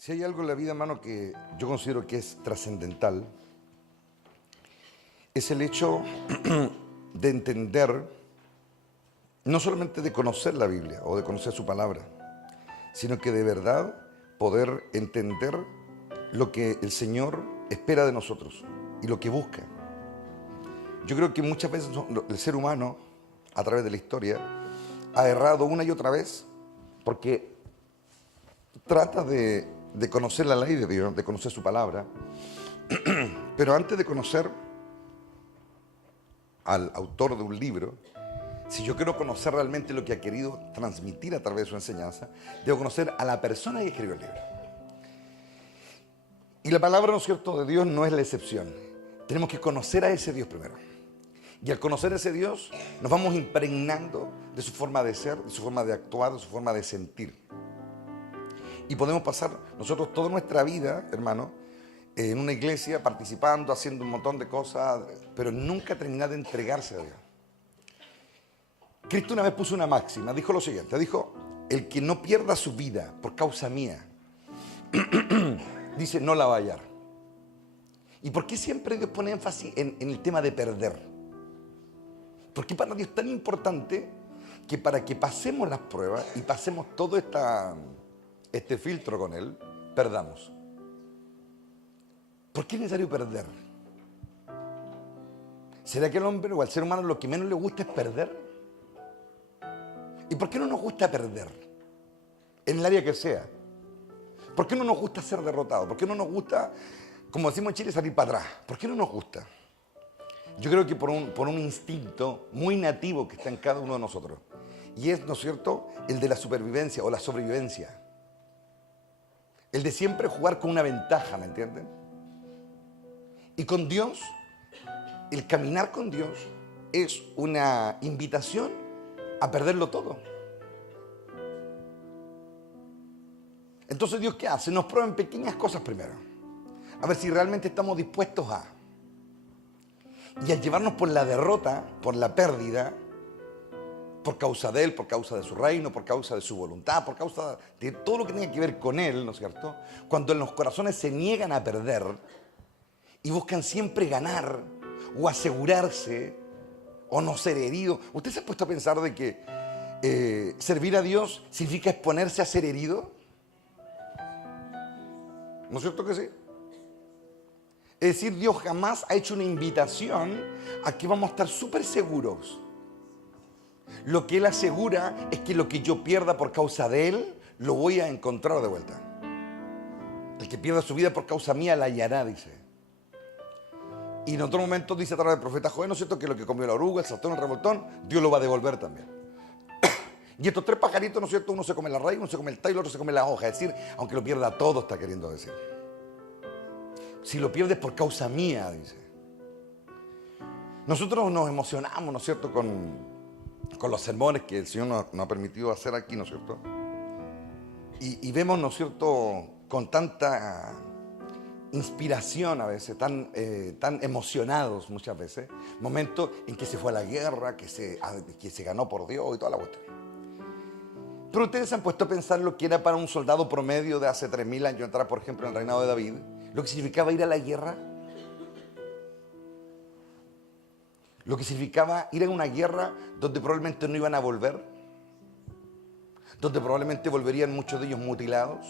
Si hay algo en la vida, hermano, que yo considero que es trascendental, es el hecho de entender, no solamente de conocer la Biblia o de conocer su palabra, sino que de verdad poder entender lo que el Señor espera de nosotros y lo que busca. Yo creo que muchas veces el ser humano, a través de la historia, ha errado una y otra vez porque trata de conocer la ley de Dios, de conocer su palabra, pero antes de conocer al autor de un libro, si yo quiero conocer realmente lo que ha querido transmitir a través de su enseñanza, debo conocer a la persona que escribió el libro. Y la palabra, ¿no es cierto?, de Dios no es la excepción. Tenemos que conocer a ese Dios primero. Y al conocer a ese Dios, nos vamos impregnando de su forma de ser, de su forma de actuar, de su forma de sentir. Y podemos pasar nosotros toda nuestra vida, hermano, en una iglesia, participando, haciendo un montón de cosas, pero nunca terminar de entregarse a Dios. Cristo una vez puso una máxima, dijo lo siguiente, dijo, el que no pierda su vida por causa mía, dice, no la va a hallar. ¿Y por qué siempre Dios pone énfasis en el tema de perder? Porque para Dios es tan importante que para que pasemos las pruebas y pasemos todo este filtro con Él, perdamos. ¿Por qué es necesario perder? ¿Será que al hombre o al ser humano lo que menos le gusta es perder? ¿Y por qué no nos gusta perder? En el área que sea. ¿Por qué no nos gusta ser derrotados? ¿Por qué no nos gusta, como decimos en Chile, salir para atrás? ¿Por qué no nos gusta? Yo creo que por un instinto muy nativo que está en cada uno de nosotros. Y es, ¿no es cierto?, el de la supervivencia o la sobrevivencia. El de siempre jugar con una ventaja, ¿me entienden? Y con Dios, el caminar con Dios es una invitación a perderlo todo. Entonces, ¿Dios qué hace? Nos prueba en pequeñas cosas primero. A ver si realmente estamos dispuestos a. Y al llevarnos por la derrota, por la pérdida, por causa de Él, por causa de su reino, por causa de su voluntad, por causa de todo lo que tenga que ver con Él, ¿no es cierto? Cuando en los corazones se niegan a perder y buscan siempre ganar o asegurarse o no ser heridos. ¿Usted se ha puesto a pensar de que servir a Dios significa exponerse a ser herido? ¿No es cierto que sí? Es decir, Dios jamás ha hecho una invitación a que vamos a estar súper seguros. Lo que Él asegura es que lo que yo pierda por causa de Él, lo voy a encontrar de vuelta. El que pierda su vida por causa mía, la hallará, dice. Y en otro momento dice a través del profeta Joel, ¿no es cierto?, que lo que comió la oruga, el saltón, el revoltón, Dios lo va a devolver también. Y estos tres pajaritos, ¿no es cierto?, uno se come la raíz, uno se come el tallo y el otro se come la hoja. Es decir, aunque lo pierda todo, está queriendo decir. Si lo pierdes por causa mía, dice. Nosotros nos emocionamos, ¿no es cierto?, con los sermones que el Señor nos ha permitido hacer aquí, ¿no es cierto? Y vemos, ¿no es cierto?, con tanta inspiración a veces, tan emocionados muchas veces, momentos en que se fue a la guerra, que se ganó por Dios y toda la cuestión. Pero ustedes se han puesto a pensar lo que era para un soldado promedio de hace 3000 años atrás, por ejemplo, en el reinado de David, lo que significaba ir a la guerra. Lo que significaba ir a una guerra donde probablemente no iban a volver, donde probablemente volverían muchos de ellos mutilados.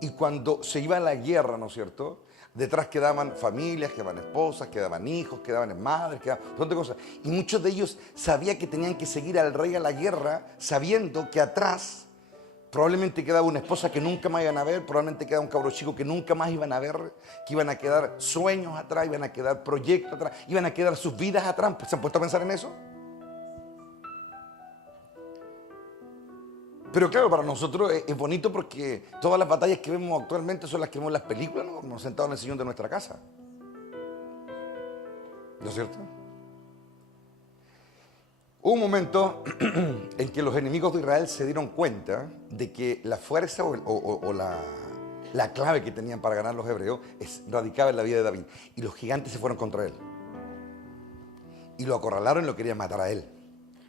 Y cuando se iba a la guerra, ¿no es cierto?, detrás quedaban familias, quedaban esposas, quedaban hijos, quedaban madres, quedaban un montón de cosas. Y muchos de ellos sabían que tenían que seguir al rey a la guerra, sabiendo que atrás probablemente quedaba una esposa que nunca más iban a ver, probablemente quedaba un cabro chico que nunca más iban a ver, que iban a quedar sueños atrás, iban a quedar proyectos atrás, iban a quedar sus vidas atrás. ¿Se han puesto a pensar en eso? Pero claro, para nosotros es bonito porque todas las batallas que vemos actualmente son las que vemos en las películas, ¿no? Nos sentados en el sillón de nuestra casa. ¿No es cierto? Hubo un momento en que los enemigos de Israel se dieron cuenta de que la fuerza o la clave que tenían para ganar los hebreos radicaba en la vida de David. Y los gigantes se fueron contra él. Y lo acorralaron y lo querían matar a él.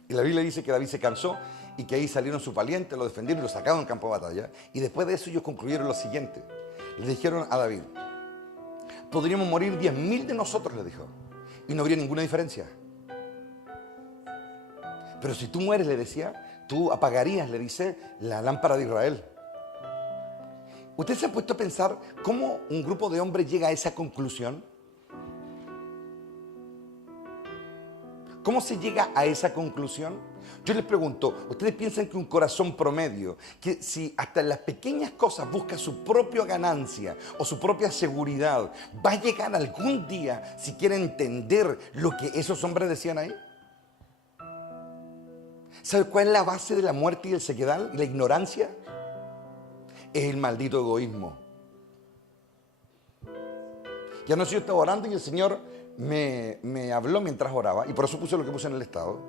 Y la Biblia dice que David se cansó y que ahí salieron sus valientes, lo defendieron y lo sacaron en campo de batalla. Y después de eso ellos concluyeron lo siguiente. Le dijeron a David, podríamos morir 10.000 de nosotros, le dijo, y no habría ninguna diferencia. Pero si tú mueres, le decía, tú apagarías, le dice, la lámpara de Israel. ¿Usted se ha puesto a pensar cómo un grupo de hombres llega a esa conclusión? ¿Cómo se llega a esa conclusión? Yo les pregunto, ¿ustedes piensan que un corazón promedio, que si hasta en las pequeñas cosas busca su propia ganancia o su propia seguridad, va a llegar algún día si quiere entender lo que esos hombres decían ahí? ¿Sabe cuál es la base de la muerte y el sequedal y la ignorancia? Es el maldito egoísmo. Ya no sé, yo estaba orando y el Señor me habló mientras oraba, y por eso puse lo que puse en el estado,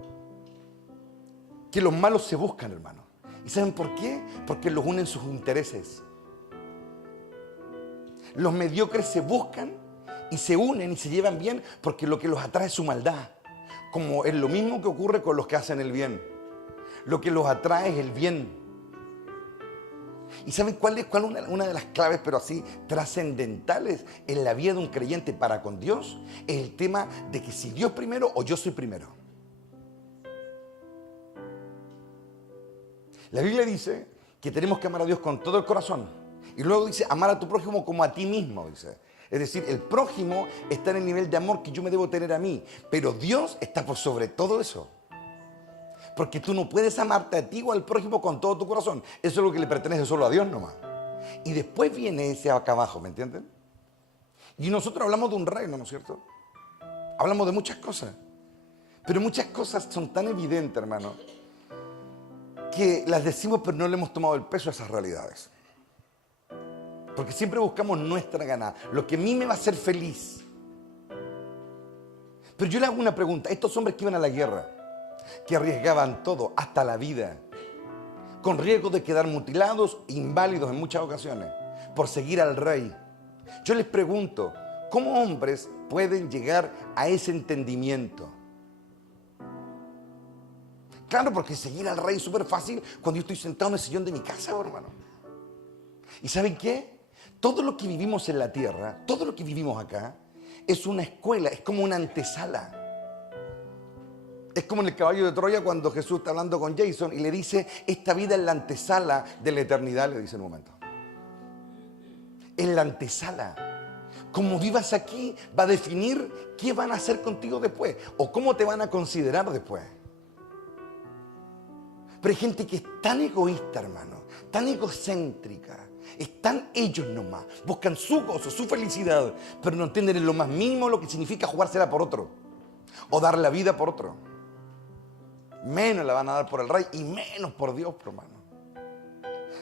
que los malos se buscan, hermano. ¿Y saben por qué? Porque los unen sus intereses. Los mediocres se buscan y se unen y se llevan bien porque lo que los atrae es su maldad. Como es lo mismo que ocurre con los que hacen el bien. Lo que los atrae es el bien. ¿Y saben cuál es una de las claves, pero así trascendentales en la vida de un creyente para con Dios? Es el tema de que si Dios primero o yo soy primero. La Biblia dice que tenemos que amar a Dios con todo el corazón. Y luego dice amar a tu prójimo como a ti mismo, dice. Es decir, el prójimo está en el nivel de amor que yo me debo tener a mí. Pero Dios está por sobre todo eso. Porque tú no puedes amarte a ti o al prójimo con todo tu corazón. Eso es lo que le pertenece solo a Dios nomás. Y después viene ese acá abajo, ¿me entienden? Y nosotros hablamos de un reino, ¿no es cierto? Hablamos de muchas cosas. Pero muchas cosas son tan evidentes, hermano, que las decimos pero no le hemos tomado el peso a esas realidades. Porque siempre buscamos nuestra gana, lo que a mí me va a hacer feliz. Pero yo le hago una pregunta. Estos hombres que iban a la guerra, que arriesgaban todo, hasta la vida, con riesgo de quedar mutilados, inválidos en muchas ocasiones, por seguir al rey. Yo les pregunto, ¿cómo hombres pueden llegar a ese entendimiento? Claro, porque seguir al rey es súper fácil cuando yo estoy sentado en el sillón de mi casa, hermano. ¿Y saben qué? Todo lo que vivimos en la tierra, todo lo que vivimos acá, es una escuela, es como una antesala. Es como en el caballo de Troya cuando Jesús está hablando con Jason y le dice, esta vida es la antesala de la eternidad, le dice en un momento. En la antesala. Como vivas aquí va a definir qué van a hacer contigo después o cómo te van a considerar después. Pero hay gente que es tan egoísta, hermano, tan egocéntrica, están ellos nomás, buscan su gozo, su felicidad, pero no entienden en lo más mínimo lo que significa jugársela por otro o dar la vida por otro. Menos la van a dar por el rey y menos por Dios, hermano.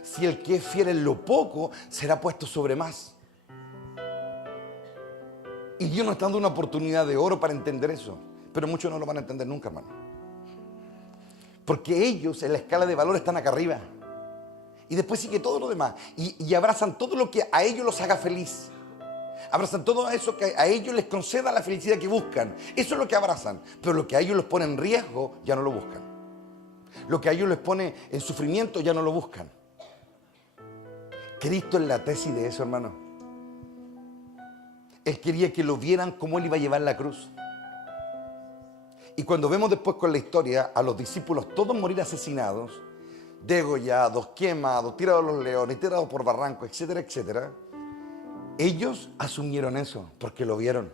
Si el que es fiel en lo poco será puesto sobre más. Y Dios nos está dando una oportunidad de oro para entender eso, pero muchos no lo van a entender nunca, hermano. Porque ellos en la escala de valor están acá arriba. Y después sigue todo lo demás. Y abrazan todo lo que a ellos los haga feliz. Abrazan todo eso que a ellos les conceda la felicidad que buscan. Eso es lo que abrazan. Pero lo que a ellos los pone en riesgo, ya no lo buscan. Lo que a ellos les pone en sufrimiento, ya no lo buscan. Cristo es la tesis de eso, hermano. Él quería que lo vieran cómo Él iba a llevar la cruz. Y cuando vemos después con la historia a los discípulos todos morir asesinados, degollados, quemados, tirados a los leones, tirados por barrancos, etcétera, etcétera, ellos asumieron eso porque lo vieron.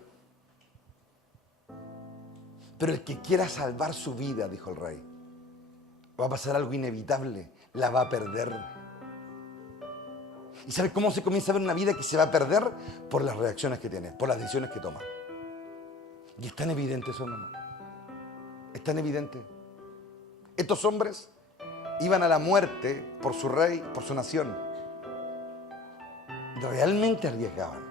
Pero el que quiera salvar su vida, dijo el rey, va a pasar algo inevitable, la va a perder. ¿Y sabe cómo se comienza a ver una vida que se va a perder? Por las reacciones que tiene, por las decisiones que toma. Y es tan evidente eso, hermano. Es tan evidente. Estos hombres iban a la muerte por su rey, por su nación. Realmente arriesgaban.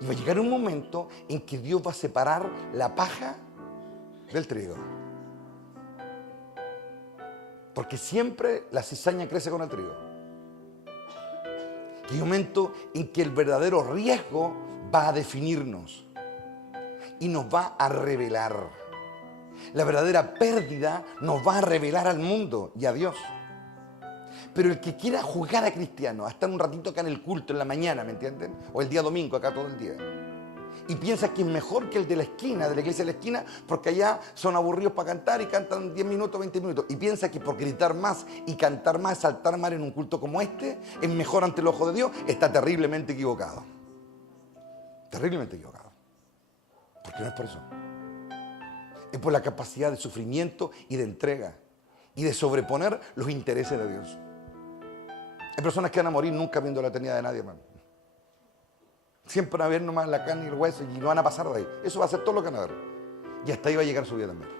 Y va a llegar un momento en que Dios va a separar la paja del trigo. Porque siempre la cizaña crece con el trigo. Y hay un momento en que el verdadero riesgo va a definirnos y nos va a revelar. La verdadera pérdida nos va a revelar al mundo y a Dios. Pero el que quiera jugar a cristiano, a estar un ratito acá en el culto en la mañana, ¿me entienden? O el día domingo acá todo el día. Y piensa que es mejor que el de la esquina, de la iglesia de la esquina, porque allá son aburridos para cantar y cantan 10 minutos, 20 minutos. Y piensa que por gritar más y cantar más, saltar más en un culto como este, es mejor ante el ojo de Dios, está terriblemente equivocado. Terriblemente equivocado. Porque no es por eso. Es por la capacidad de sufrimiento y de entrega. Y de sobreponer los intereses de Dios. Hay personas que van a morir nunca viendo la eternidad de nadie, hermano. Siempre van a ver nomás la carne y el hueso y no van a pasar de ahí. Eso va a ser todo lo que van a ver. Y hasta ahí va a llegar su vida también.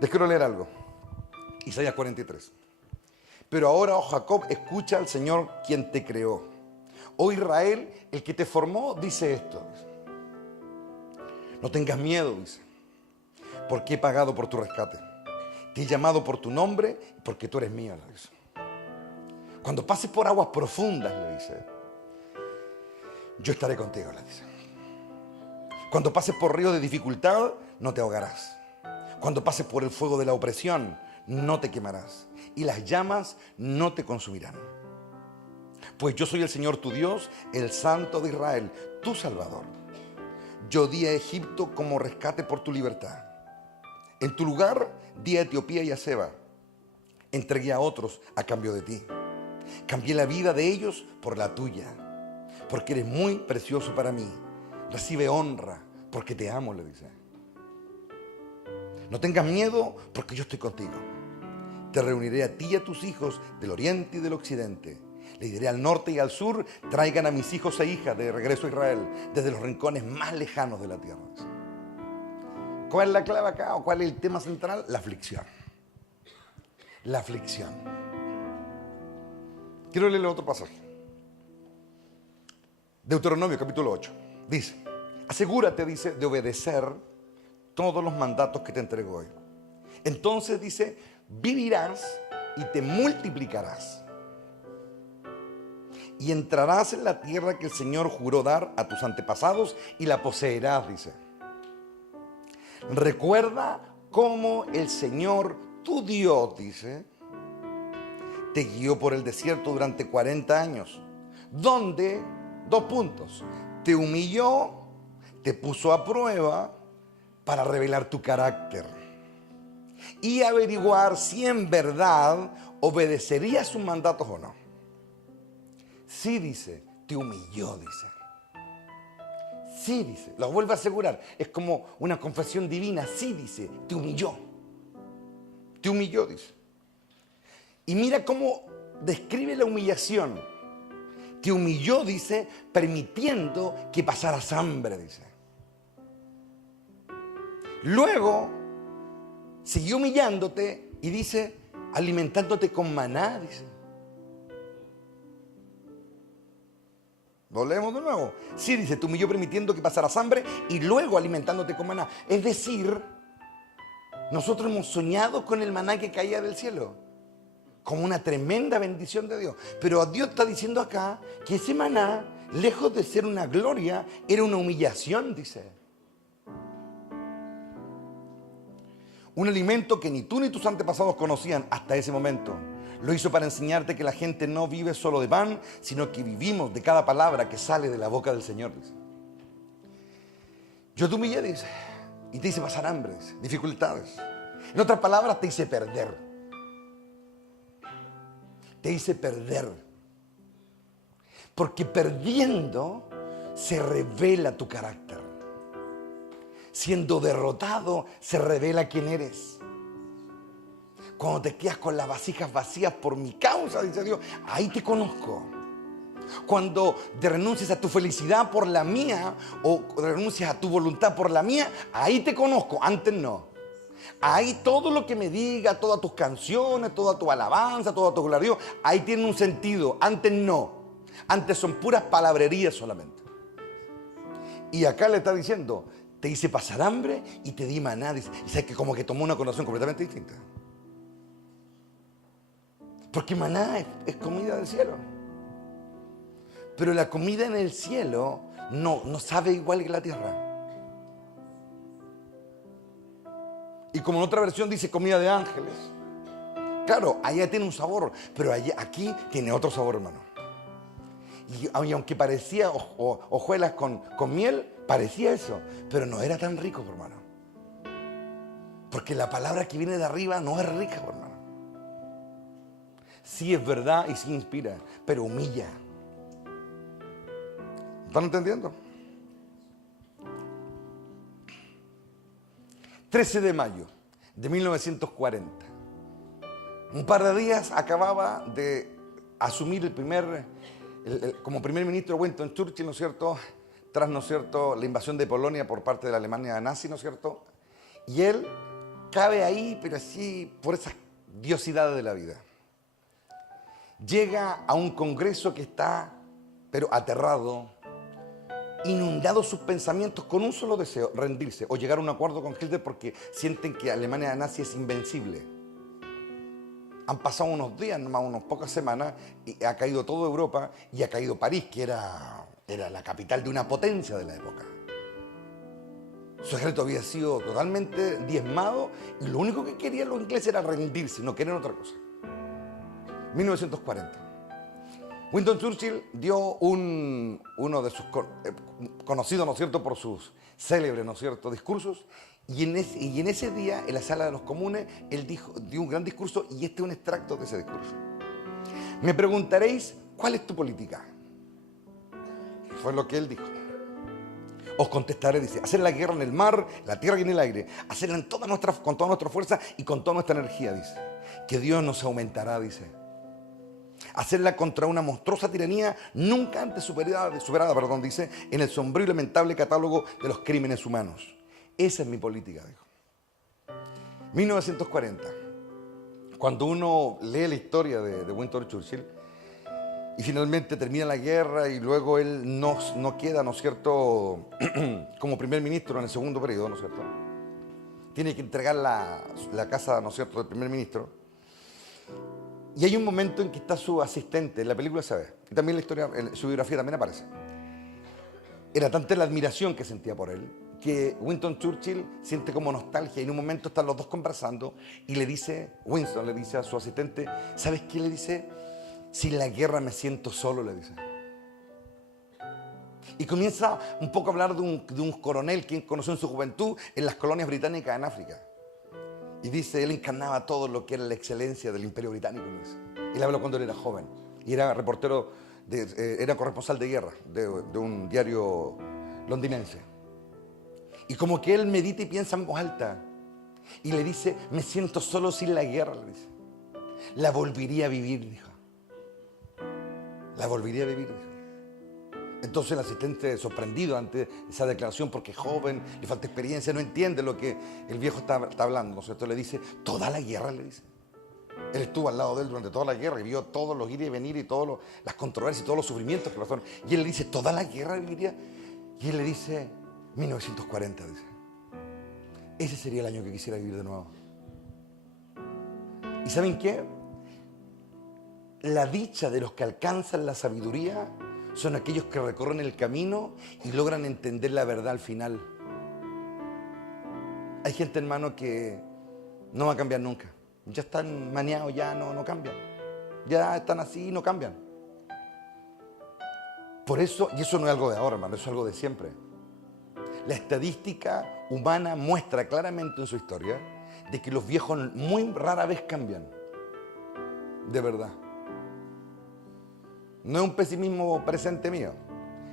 Les quiero leer algo. Isaías 43. Pero ahora, oh Jacob, escucha al Señor quien te creó. Oh Israel, el que te formó, dice esto. No tengas miedo, dice, porque he pagado por tu rescate. Te he llamado por tu nombre, porque tú eres mío, le dice. Cuando pases por aguas profundas, le dice, yo estaré contigo, le dice. Cuando pases por ríos de dificultad, no te ahogarás. Cuando pases por el fuego de la opresión, no te quemarás. Y las llamas no te consumirán. Pues yo soy el Señor tu Dios, el Santo de Israel, tu Salvador. Yo di a Egipto como rescate por tu libertad. En tu lugar di a Etiopía y a Seba. Entregué a otros a cambio de ti. Cambié la vida de ellos por la tuya. Porque eres muy precioso para mí. Recibe honra porque te amo, le dice. No tengas miedo porque yo estoy contigo. Te reuniré a ti y a tus hijos del oriente y del occidente. Le diré al norte y al sur, traigan a mis hijos e hijas de regreso a Israel, desde los rincones más lejanos de la tierra. ¿Cuál es la clave acá o cuál es el tema central? La aflicción. La aflicción. Quiero leer otro pasaje. Deuteronomio capítulo 8. Dice, asegúrate, dice, de obedecer todos los mandatos que te entrego hoy. Entonces dice, vivirás y te multiplicarás. Y entrarás en la tierra que el Señor juró dar a tus antepasados y la poseerás, dice. Recuerda cómo el Señor, tu Dios, dice, te guió por el desierto durante 40 años, donde, 2 puntos, te humilló, te puso a prueba para revelar tu carácter y averiguar si en verdad obedecerías sus mandatos o no. Sí, dice, te humilló, dice. Sí, dice, lo vuelvo a asegurar. Es como una confesión divina. Sí, dice, te humilló. Te humilló, dice. Y mira cómo describe la humillación. Te humilló, dice, permitiendo que pasaras hambre, dice. Luego, siguió humillándote y dice, alimentándote con maná, dice. ¿Lo leemos de nuevo? Sí, dice, te humilló permitiendo que pasaras hambre y luego alimentándote con maná. Es decir, nosotros hemos soñado con el maná que caía del cielo, como una tremenda bendición de Dios. Pero Dios está diciendo acá que ese maná, lejos de ser una gloria, era una humillación, dice. Un alimento que ni tú ni tus antepasados conocían hasta ese momento. Lo hizo para enseñarte que la gente no vive solo de pan, sino que vivimos de cada palabra que sale de la boca del Señor, dice. Yo te humillé, dice, y te hice pasar hambre, dice, dificultades. En otras palabras, te hice perder. Te hice perder. Porque perdiendo se revela tu carácter. Siendo derrotado se revela quién eres. Cuando te quedas con las vasijas vacías por mi causa, dice Dios, ahí te conozco. Cuando te renuncias a tu felicidad por la mía o renuncias a tu voluntad por la mía, ahí te conozco, antes no. Ahí todo lo que me diga, todas tus canciones, toda tu alabanza, todo tu gloria, ahí tiene un sentido, antes no. Antes son puras palabrerías solamente. Y acá le está diciendo, te hice pasar hambre y te di maná. Dice, y sabes que como que tomó una connotación completamente distinta. Porque maná es comida del cielo. Pero la comida en el cielo no sabe igual que la tierra. Y como en otra versión dice comida de ángeles. Claro, allá tiene un sabor, pero aquí tiene otro sabor, hermano. Y aunque parecía hojuelas con miel, parecía eso, pero no era tan rico, hermano. Porque la palabra que viene de arriba no es rica, hermano. Sí es verdad y sí inspira, pero humilla. ¿Están entendiendo? 13 de mayo de 1940. Un par de días acababa de asumir como primer ministro Winston Churchill, ¿no es cierto?, tras, ¿no es cierto?, la invasión de Polonia por parte de la Alemania nazi, ¿no es cierto?, y él cabe ahí, pero así, por esas diosidades de la vida. Llega a un congreso que está, pero aterrado, inundado sus pensamientos con un solo deseo, rendirse o llegar a un acuerdo con Hitler porque sienten que Alemania nazi es invencible. Han pasado unos días, nomás unas pocas semanas, y ha caído toda Europa y ha caído París, que era la capital de una potencia de la época. Su ejército había sido totalmente diezmado y lo único que querían los ingleses era rendirse, no querían otra cosa. 1940. Winston Churchill dio uno de sus conocidos, ¿no es cierto?, por sus célebres, ¿no es cierto?, discursos. Y en ese día, en la sala de los comunes, él dio un gran discurso y este es un extracto de ese discurso. Me preguntaréis, ¿cuál es tu política? Fue lo que él dijo. Os contestaré, dice, hacer la guerra en el mar, la tierra y en el aire, hacerla con toda nuestra fuerza y con toda nuestra energía, dice. Que Dios nos aumentará, dice. Hacerla contra una monstruosa tiranía nunca antes superada, dice, en el sombrío y lamentable catálogo de los crímenes humanos. Esa es mi política, dijo. 1940. Cuando uno lee la historia de Winston Churchill y finalmente termina la guerra y luego él no queda, ¿no es cierto?, como primer ministro en el segundo periodo, ¿no es cierto? Tiene que entregar la casa, ¿no es cierto?, del primer ministro. Y hay un momento en que está su asistente, en la película se ve, y también la historia, su biografía también aparece. Era tanta la admiración que sentía por él, que Winston Churchill siente como nostalgia y en un momento están los dos conversando y Winston le dice a su asistente, ¿sabes qué le dice? Si en la guerra me siento solo, le dice. Y comienza un poco a hablar de un coronel que conoció en su juventud en las colonias británicas en África. Y dice, él encarnaba todo lo que era la excelencia del Imperio Británico. Dice. Él habló cuando él era joven y era reportero, era corresponsal de guerra de un diario londinense. Y como que él medita y piensa en voz alta y le dice, me siento solo sin la guerra, le dice. La volvería a vivir, dijo. La volvería a vivir, dijo. Entonces el asistente, sorprendido ante esa declaración, porque es joven, le falta experiencia, no entiende lo que el viejo está hablando, ¿no es cierto? Le dice, toda la guerra, le dice. Él estuvo al lado de él durante toda la guerra y vio todos los ir y venir y todas las controversias y todos los sufrimientos que pasaron. Y él le dice, ¿toda la guerra viviría? Y él le dice, 1940, dice. Ese sería el año que quisiera vivir de nuevo. ¿Y saben qué? La dicha de los que alcanzan la sabiduría son aquellos que recorren el camino y logran entender la verdad al final. Hay gente, hermano, que no va a cambiar nunca. Ya están maneados, ya no cambian. Ya están así y no cambian. Por eso, y eso no es algo de ahora, hermano, eso es algo de siempre. La estadística humana muestra claramente en su historia de que los viejos muy rara vez cambian. De verdad. No es un pesimismo presente mío,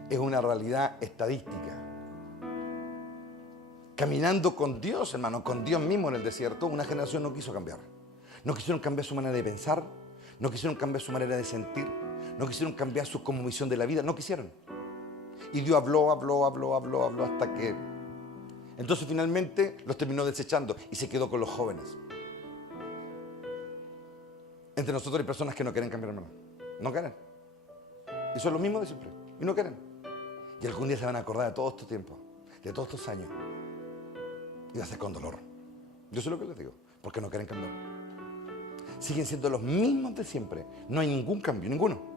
es una realidad estadística. Caminando con Dios, hermano, con Dios mismo en el desierto, una generación no quiso cambiar. No quisieron cambiar su manera de pensar, no quisieron cambiar su manera de sentir, no quisieron cambiar su cosmovisión de la vida, no quisieron. Y Dios habló hasta que... Entonces finalmente los terminó desechando y se quedó con los jóvenes. Entre nosotros hay personas que no quieren cambiar, hermano. No quieren. Y son los mismos de siempre. Y no quieren. Y algún día se van a acordar de todo este tiempo, de todos estos años. Y va a ser con dolor. Yo sé lo que les digo, porque no quieren cambiar. Siguen siendo los mismos de siempre. No hay ningún cambio, ninguno.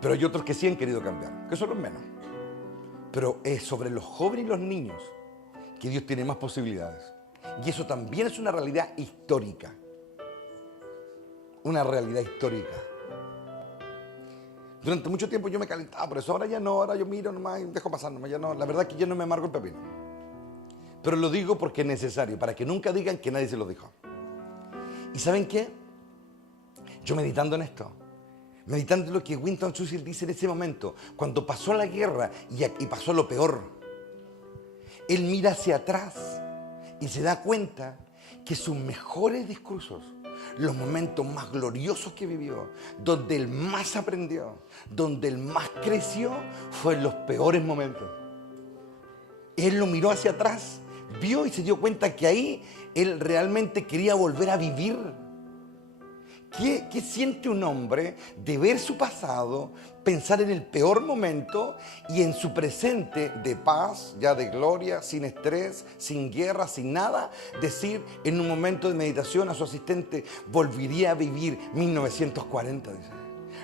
Pero hay otros que sí han querido cambiar, que son los menos. Pero es sobre los jóvenes y los niños que Dios tiene más posibilidades. Y eso también es una realidad histórica. Una realidad histórica. Durante mucho tiempo yo me calentaba por eso. Ahora ya no, ahora yo miro nomás y dejo pasar nomás. Ya no, la verdad es que ya no me amargo el pepino. Pero lo digo porque es necesario, para que nunca digan que nadie se lo dijo. ¿Y saben qué? Yo meditando en esto, meditando en lo que Winston Churchill dice en ese momento, cuando pasó la guerra y pasó lo peor, él mira hacia atrás y se da cuenta que sus mejores discursos, los momentos más gloriosos que vivió, donde él más aprendió, donde él más creció, fue en los peores momentos. Él lo miró hacia atrás, vio y se dio cuenta que ahí él realmente quería volver a vivir. ¿Qué siente un hombre de ver su pasado, pensar en el peor momento y en su presente de paz, ya de gloria, sin estrés, sin guerra, sin nada? Decir en un momento de meditación a su asistente, volvería a vivir 1940, dice.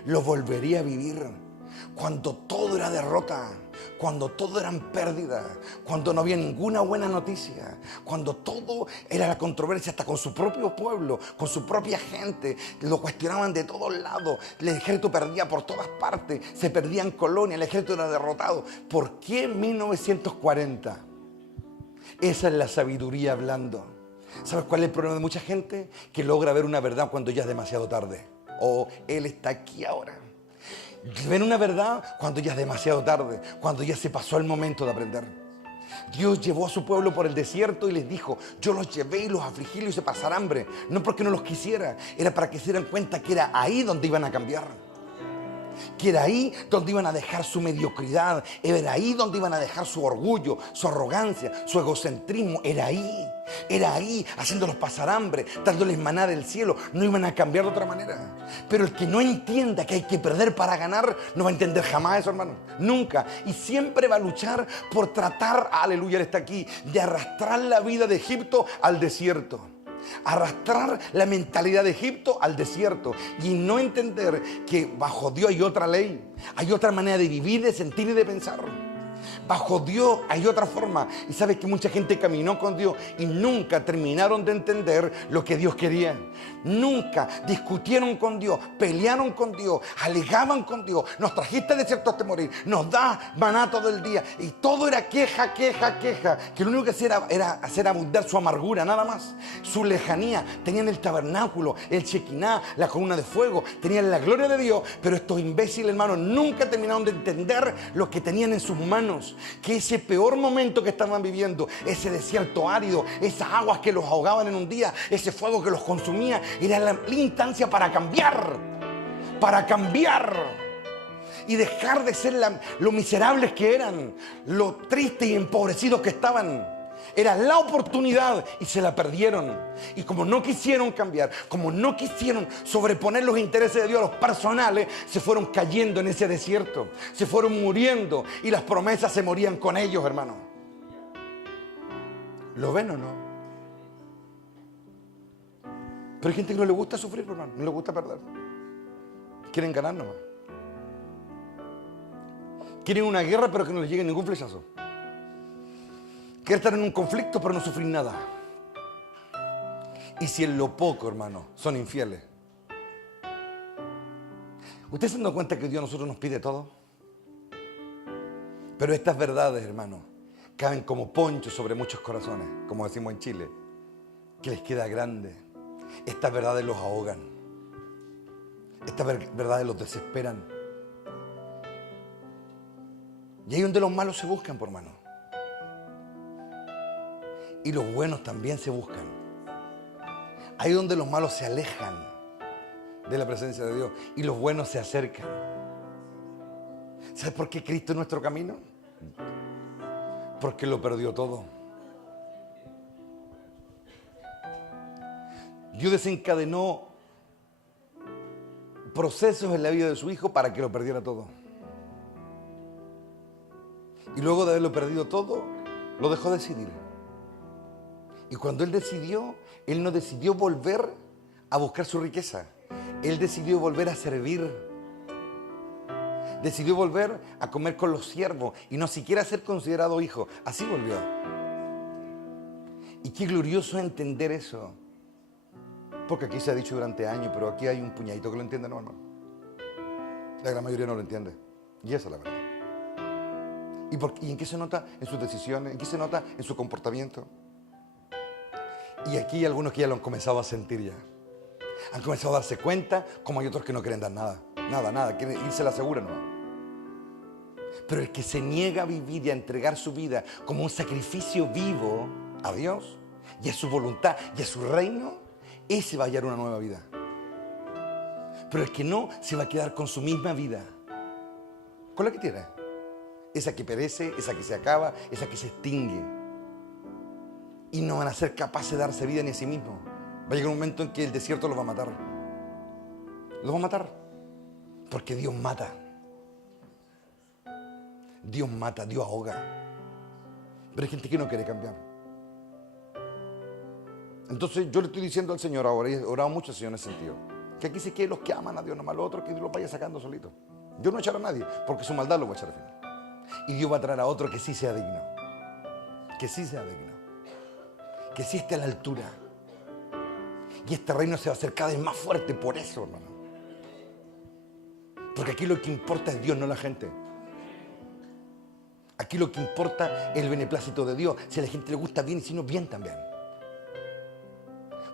Lo volvería a vivir cuando todo era derrota, cuando todo eran pérdidas, cuando no había ninguna buena noticia, cuando todo era la controversia hasta con su propio pueblo, con su propia gente, lo cuestionaban de todos lados, el ejército perdía por todas partes, se perdían colonias, el ejército era derrotado. ¿Por qué 1940? Esa es la sabiduría hablando. ¿Sabes cuál es el problema de mucha gente? Que logra ver una verdad cuando ya es demasiado tarde. Oh, Él está aquí ahora. Ven una verdad cuando ya es demasiado tarde, cuando ya se pasó el momento de aprender. Dios llevó a su pueblo por el desierto y les dijo, yo los llevé y los afligí y los hice pasar hambre. No porque no los quisiera, era para que se dieran cuenta que era ahí donde iban a cambiar. Que era ahí donde iban a dejar su mediocridad, era ahí donde iban a dejar su orgullo, su arrogancia, su egocentrismo, era ahí, haciéndolos pasar hambre, dándoles maná del cielo, no iban a cambiar de otra manera. Pero el que no entienda que hay que perder para ganar, no va a entender jamás eso, hermano, nunca, y siempre va a luchar por tratar, aleluya, Él está aquí, de arrastrar la vida de Egipto al desierto. Arrastrar la mentalidad de Egipto al desierto y no entender que bajo Dios hay otra ley, hay otra manera de vivir, de sentir y de pensar. Bajo Dios hay otra forma. Y sabes que mucha gente caminó con Dios y nunca terminaron de entender lo que Dios quería. Nunca discutieron con Dios, pelearon con Dios, alegaban con Dios. Nos trajiste de desierto hasta morir, nos da maná todo el día. Y todo era queja, queja, queja. Que lo único que hacía era hacer abundar su amargura, nada más. Su lejanía. Tenían el tabernáculo, el Shekinah, la columna de fuego. Tenían la gloria de Dios. Pero estos imbéciles, hermanos, nunca terminaron de entender lo que tenían en sus manos. Que ese peor momento que estaban viviendo, ese desierto árido, esas aguas que los ahogaban en un día, ese fuego que los consumía, era la instancia para cambiar y dejar de ser lo miserables que eran, lo tristes y empobrecidos que estaban. Era la oportunidad y se la perdieron. Y como no quisieron cambiar, como no quisieron sobreponer los intereses de Dios a los personales, se fueron cayendo en ese desierto, se fueron muriendo y las promesas se morían con ellos, hermano. ¿Lo ven o no? Pero hay gente que no le gusta sufrir, hermano, no le gusta perder. Quieren ganar nomás. Quieren una guerra pero que no les llegue ningún flechazo. Quieren estar en un conflicto pero no sufrir nada. Y si en lo poco, hermano, son infieles. ¿Ustedes se han dado cuenta que Dios a nosotros nos pide todo? Pero estas verdades, hermano, caen como ponchos sobre muchos corazones, como decimos en Chile, que les queda grande. Estas verdades los ahogan. Estas verdades los desesperan. Y ahí donde los malos se buscan, por hermano. Y los buenos también se buscan. Ahí donde los malos se alejan de la presencia de Dios y los buenos se acercan. ¿Sabes por qué Cristo es nuestro camino? Porque lo perdió todo. Dios desencadenó procesos en la vida de su Hijo para que lo perdiera todo. Y luego de haberlo perdido todo, lo dejó decidir. Y cuando Él decidió, Él no decidió volver a buscar su riqueza. Él decidió volver a servir. Decidió volver a comer con los siervos y no siquiera ser considerado hijo. Así volvió. Y qué glorioso entender eso. Porque aquí se ha dicho durante años, pero aquí hay un puñadito que lo entiende, no, hermano. La gran mayoría no lo entiende. Y esa es la verdad. ¿Y en qué se nota? En sus decisiones. ¿En qué se nota? En su comportamiento. Y aquí hay algunos que ya lo han comenzado a sentir ya. Han comenzado a darse cuenta, como hay otros que no quieren dar nada. Nada. Quieren irse a la segura, no. Pero el que se niega a vivir y a entregar su vida como un sacrificio vivo a Dios y a su voluntad y a su reino, ese va a hallar una nueva vida. Pero el que no, se va a quedar con su misma vida. Con la que tiene. Esa que perece, esa que se acaba, esa que se extingue. Y no van a ser capaces de darse vida ni a sí mismos. Va a llegar un momento en que el desierto los va a matar. Los va a matar. Porque Dios mata. Dios mata, Dios ahoga. Pero hay gente que no quiere cambiar. Entonces yo le estoy diciendo al Señor ahora, y he orado mucho al Señor en ese sentido, que aquí se queden los que aman a Dios, nomás los otros que Dios los vaya sacando solito. Yo no echaré a nadie, porque su maldad lo voy a echar al final. Y Dios va a traer a otro que sí sea digno. Que sí sea digno. Que sí esté a la altura. Y este reino se va a hacer cada vez más fuerte por eso, hermano. Porque aquí lo que importa es Dios, no la gente. Aquí lo que importa es el beneplácito de Dios. Si a la gente le gusta bien y si no, bien también.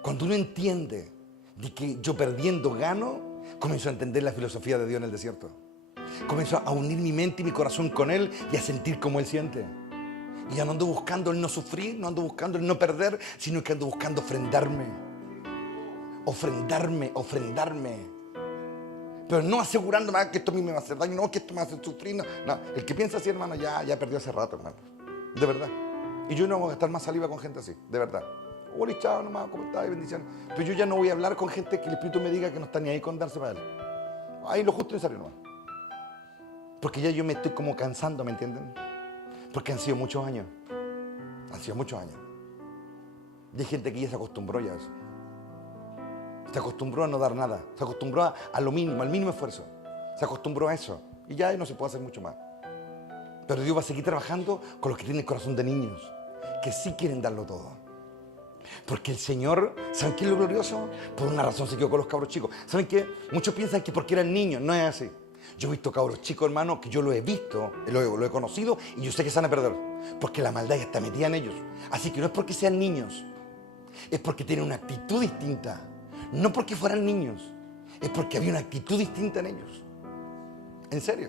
Cuando uno entiende de que yo perdiendo gano, comienzo a entender la filosofía de Dios en el desierto. Comienzo a unir mi mente y mi corazón con Él y a sentir como Él siente. Y ya no ando buscando el no sufrir, no ando buscando el no perder, sino que ando buscando ofrendarme. Ofrendarme. Pero no asegurándome que esto a mí me va a hacer daño, no que esto me va a hacer sufrir. No. El que piensa así, hermano, ya perdió hace rato, hermano. De verdad. Y yo no voy a gastar más saliva con gente así, de verdad. Hola, chao, nomás, ¿cómo estás? Bendiciones. Pero yo ya no voy a hablar con gente que el Espíritu me diga que no está ni ahí con darse para él. Ahí lo justo y necesario nomás. Porque ya yo me estoy como cansando, ¿me entienden? Porque han sido muchos años. Y hay gente que ya se acostumbró ya a eso. Se acostumbró a no dar nada. Se acostumbró a lo mínimo, al mínimo esfuerzo. Se acostumbró a eso. Y ya no se puede hacer mucho más. Pero Dios va a seguir trabajando con los que tienen el corazón de niños. Que sí quieren darlo todo. Porque el Señor, ¿saben qué es lo glorioso? Por una razón se quedó con los cabros chicos. ¿Saben qué? Muchos piensan que porque eran niños. No es así. Yo he visto cabros chicos, hermano, que yo lo he visto, lo he conocido y yo sé que se van a perder. Porque la maldad ya está metida en ellos. Así que no es porque sean niños. Es porque tienen una actitud distinta. No porque fueran niños, es porque había una actitud distinta en ellos. En serio.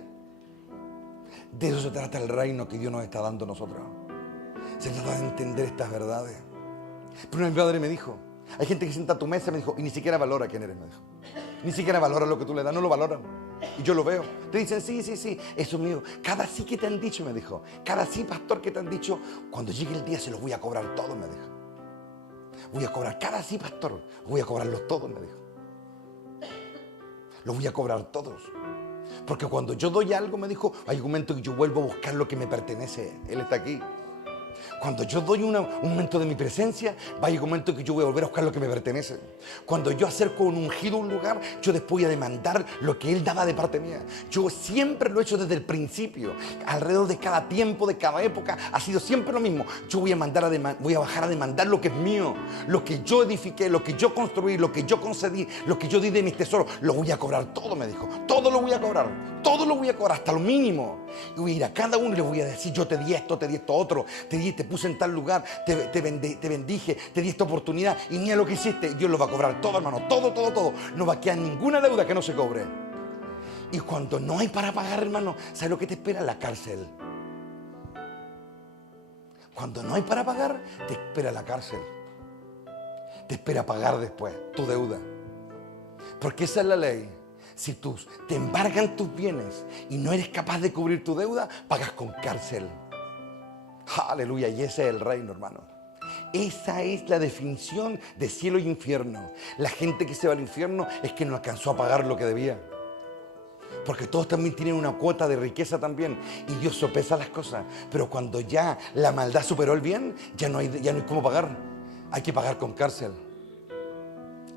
De eso se trata el reino que Dios nos está dando a nosotros. Se trata de entender estas verdades. Pero mi padre me dijo, hay gente que sienta a tu mesa, me dijo, y ni siquiera valora quién eres, me dijo. Ni siquiera valora lo que tú le das, no lo valoran. Y yo lo veo. Te dicen, sí, eso es mío. Cada sí que te han dicho, me dijo. Cada sí, pastor, que te han dicho, cuando llegue el día se los voy a cobrar todos, me dijo. Voy a cobrar cada sí, pastor. Voy a cobrarlos todos, me dijo. Los voy a cobrar todos. Porque cuando yo doy algo, me dijo, hay un momento que yo vuelvo a buscar lo que me pertenece. Él está aquí. Cuando yo doy un momento de mi presencia, va a llegar un momento que yo voy a volver a buscar lo que me pertenece. Cuando yo acerco un ungido a un lugar, yo después voy a demandar lo que Él daba de parte mía. Yo siempre lo he hecho desde el principio. Alrededor de cada tiempo, de cada época, ha sido siempre lo mismo. Yo voy a bajar a demandar lo que es mío. Lo que yo edifiqué, lo que yo construí, lo que yo concedí, lo que yo di de mis tesoros. Lo voy a cobrar todo, me dijo. Todo lo voy a cobrar. Todo lo voy a cobrar, hasta lo mínimo. Y voy a ir a cada uno y le voy a decir, yo te di esto otro. Te puse en tal lugar, te bendije, te di esta oportunidad y mira lo que hiciste. Dios lo va a cobrar todo, hermano, todo. No va a quedar ninguna deuda que no se cobre. Y cuando no hay para pagar, hermano, ¿sabes lo que te espera? La cárcel. Cuando no hay para pagar, te espera la cárcel. Te espera pagar después tu deuda. Porque esa es la ley. Si te embargan tus bienes y no eres capaz de cubrir tu deuda, pagas con cárcel. Aleluya, y ese es el reino, hermano. Esa es la definición de cielo y infierno. La gente que se va al infierno es que no alcanzó a pagar lo que debía. Porque todos también tienen una cuota de riqueza también. Y Dios sopesa las cosas. Pero cuando ya la maldad superó el bien, ya no hay cómo pagar. Hay que pagar con cárcel.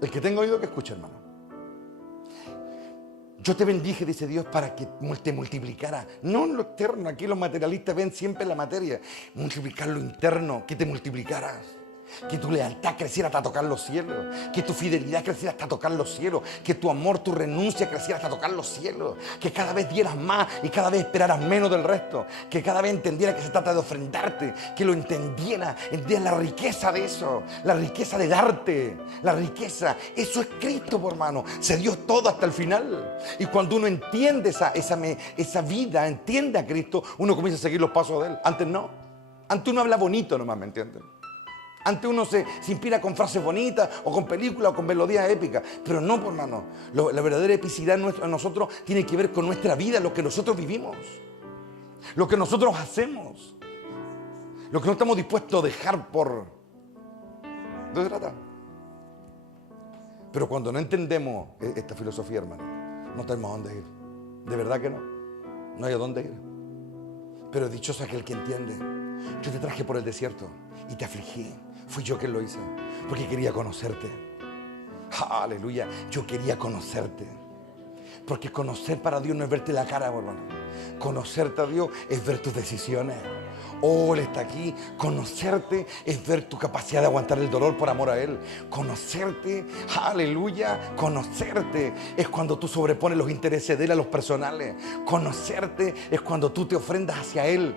El que tenga oído que escuche, hermano. Yo te bendije, dice Dios, para que te multiplicara. No en lo externo, aquí los materialistas ven siempre la materia. Multiplicar lo interno, que te multiplicaras. Que tu lealtad creciera hasta tocar los cielos. Que tu fidelidad creciera hasta tocar los cielos. Que tu amor, tu renuncia creciera hasta tocar los cielos. Que cada vez dieras más y cada vez esperaras menos del resto. Que cada vez entendiera que se trata de ofrendarte. Que lo entendieras la riqueza de eso. La riqueza de darte. La riqueza. Eso es Cristo, por hermano. Se dio todo hasta el final. Y cuando uno entiende esa vida, entiende a Cristo, uno comienza a seguir los pasos de Él. Antes no. Antes uno habla bonito nomás, ¿me entienden? Antes uno se inspira con frases bonitas o con películas o con melodías épicas. Pero no, por hermano. La verdadera epicidad en nosotros tiene que ver con nuestra vida, lo que nosotros vivimos. Lo que nosotros hacemos. Lo que no estamos dispuestos a dejar por... ¿De qué trata? Pero cuando no entendemos esta filosofía, hermano, no tenemos a dónde ir. De verdad que no. No hay a dónde ir. Pero dichoso aquel que entiende. Yo te traje por el desierto y te afligí. Fui yo quien lo hice, porque quería conocerte. Aleluya, yo quería conocerte. Porque conocer para Dios no es verte la cara, hermano. Conocerte a Dios es ver tus decisiones. Oh, Él está aquí. Conocerte es ver tu capacidad de aguantar el dolor por amor a Él. Conocerte, aleluya, conocerte es cuando tú sobrepones los intereses de Él a los personales. Conocerte es cuando tú te ofrendas hacia Él.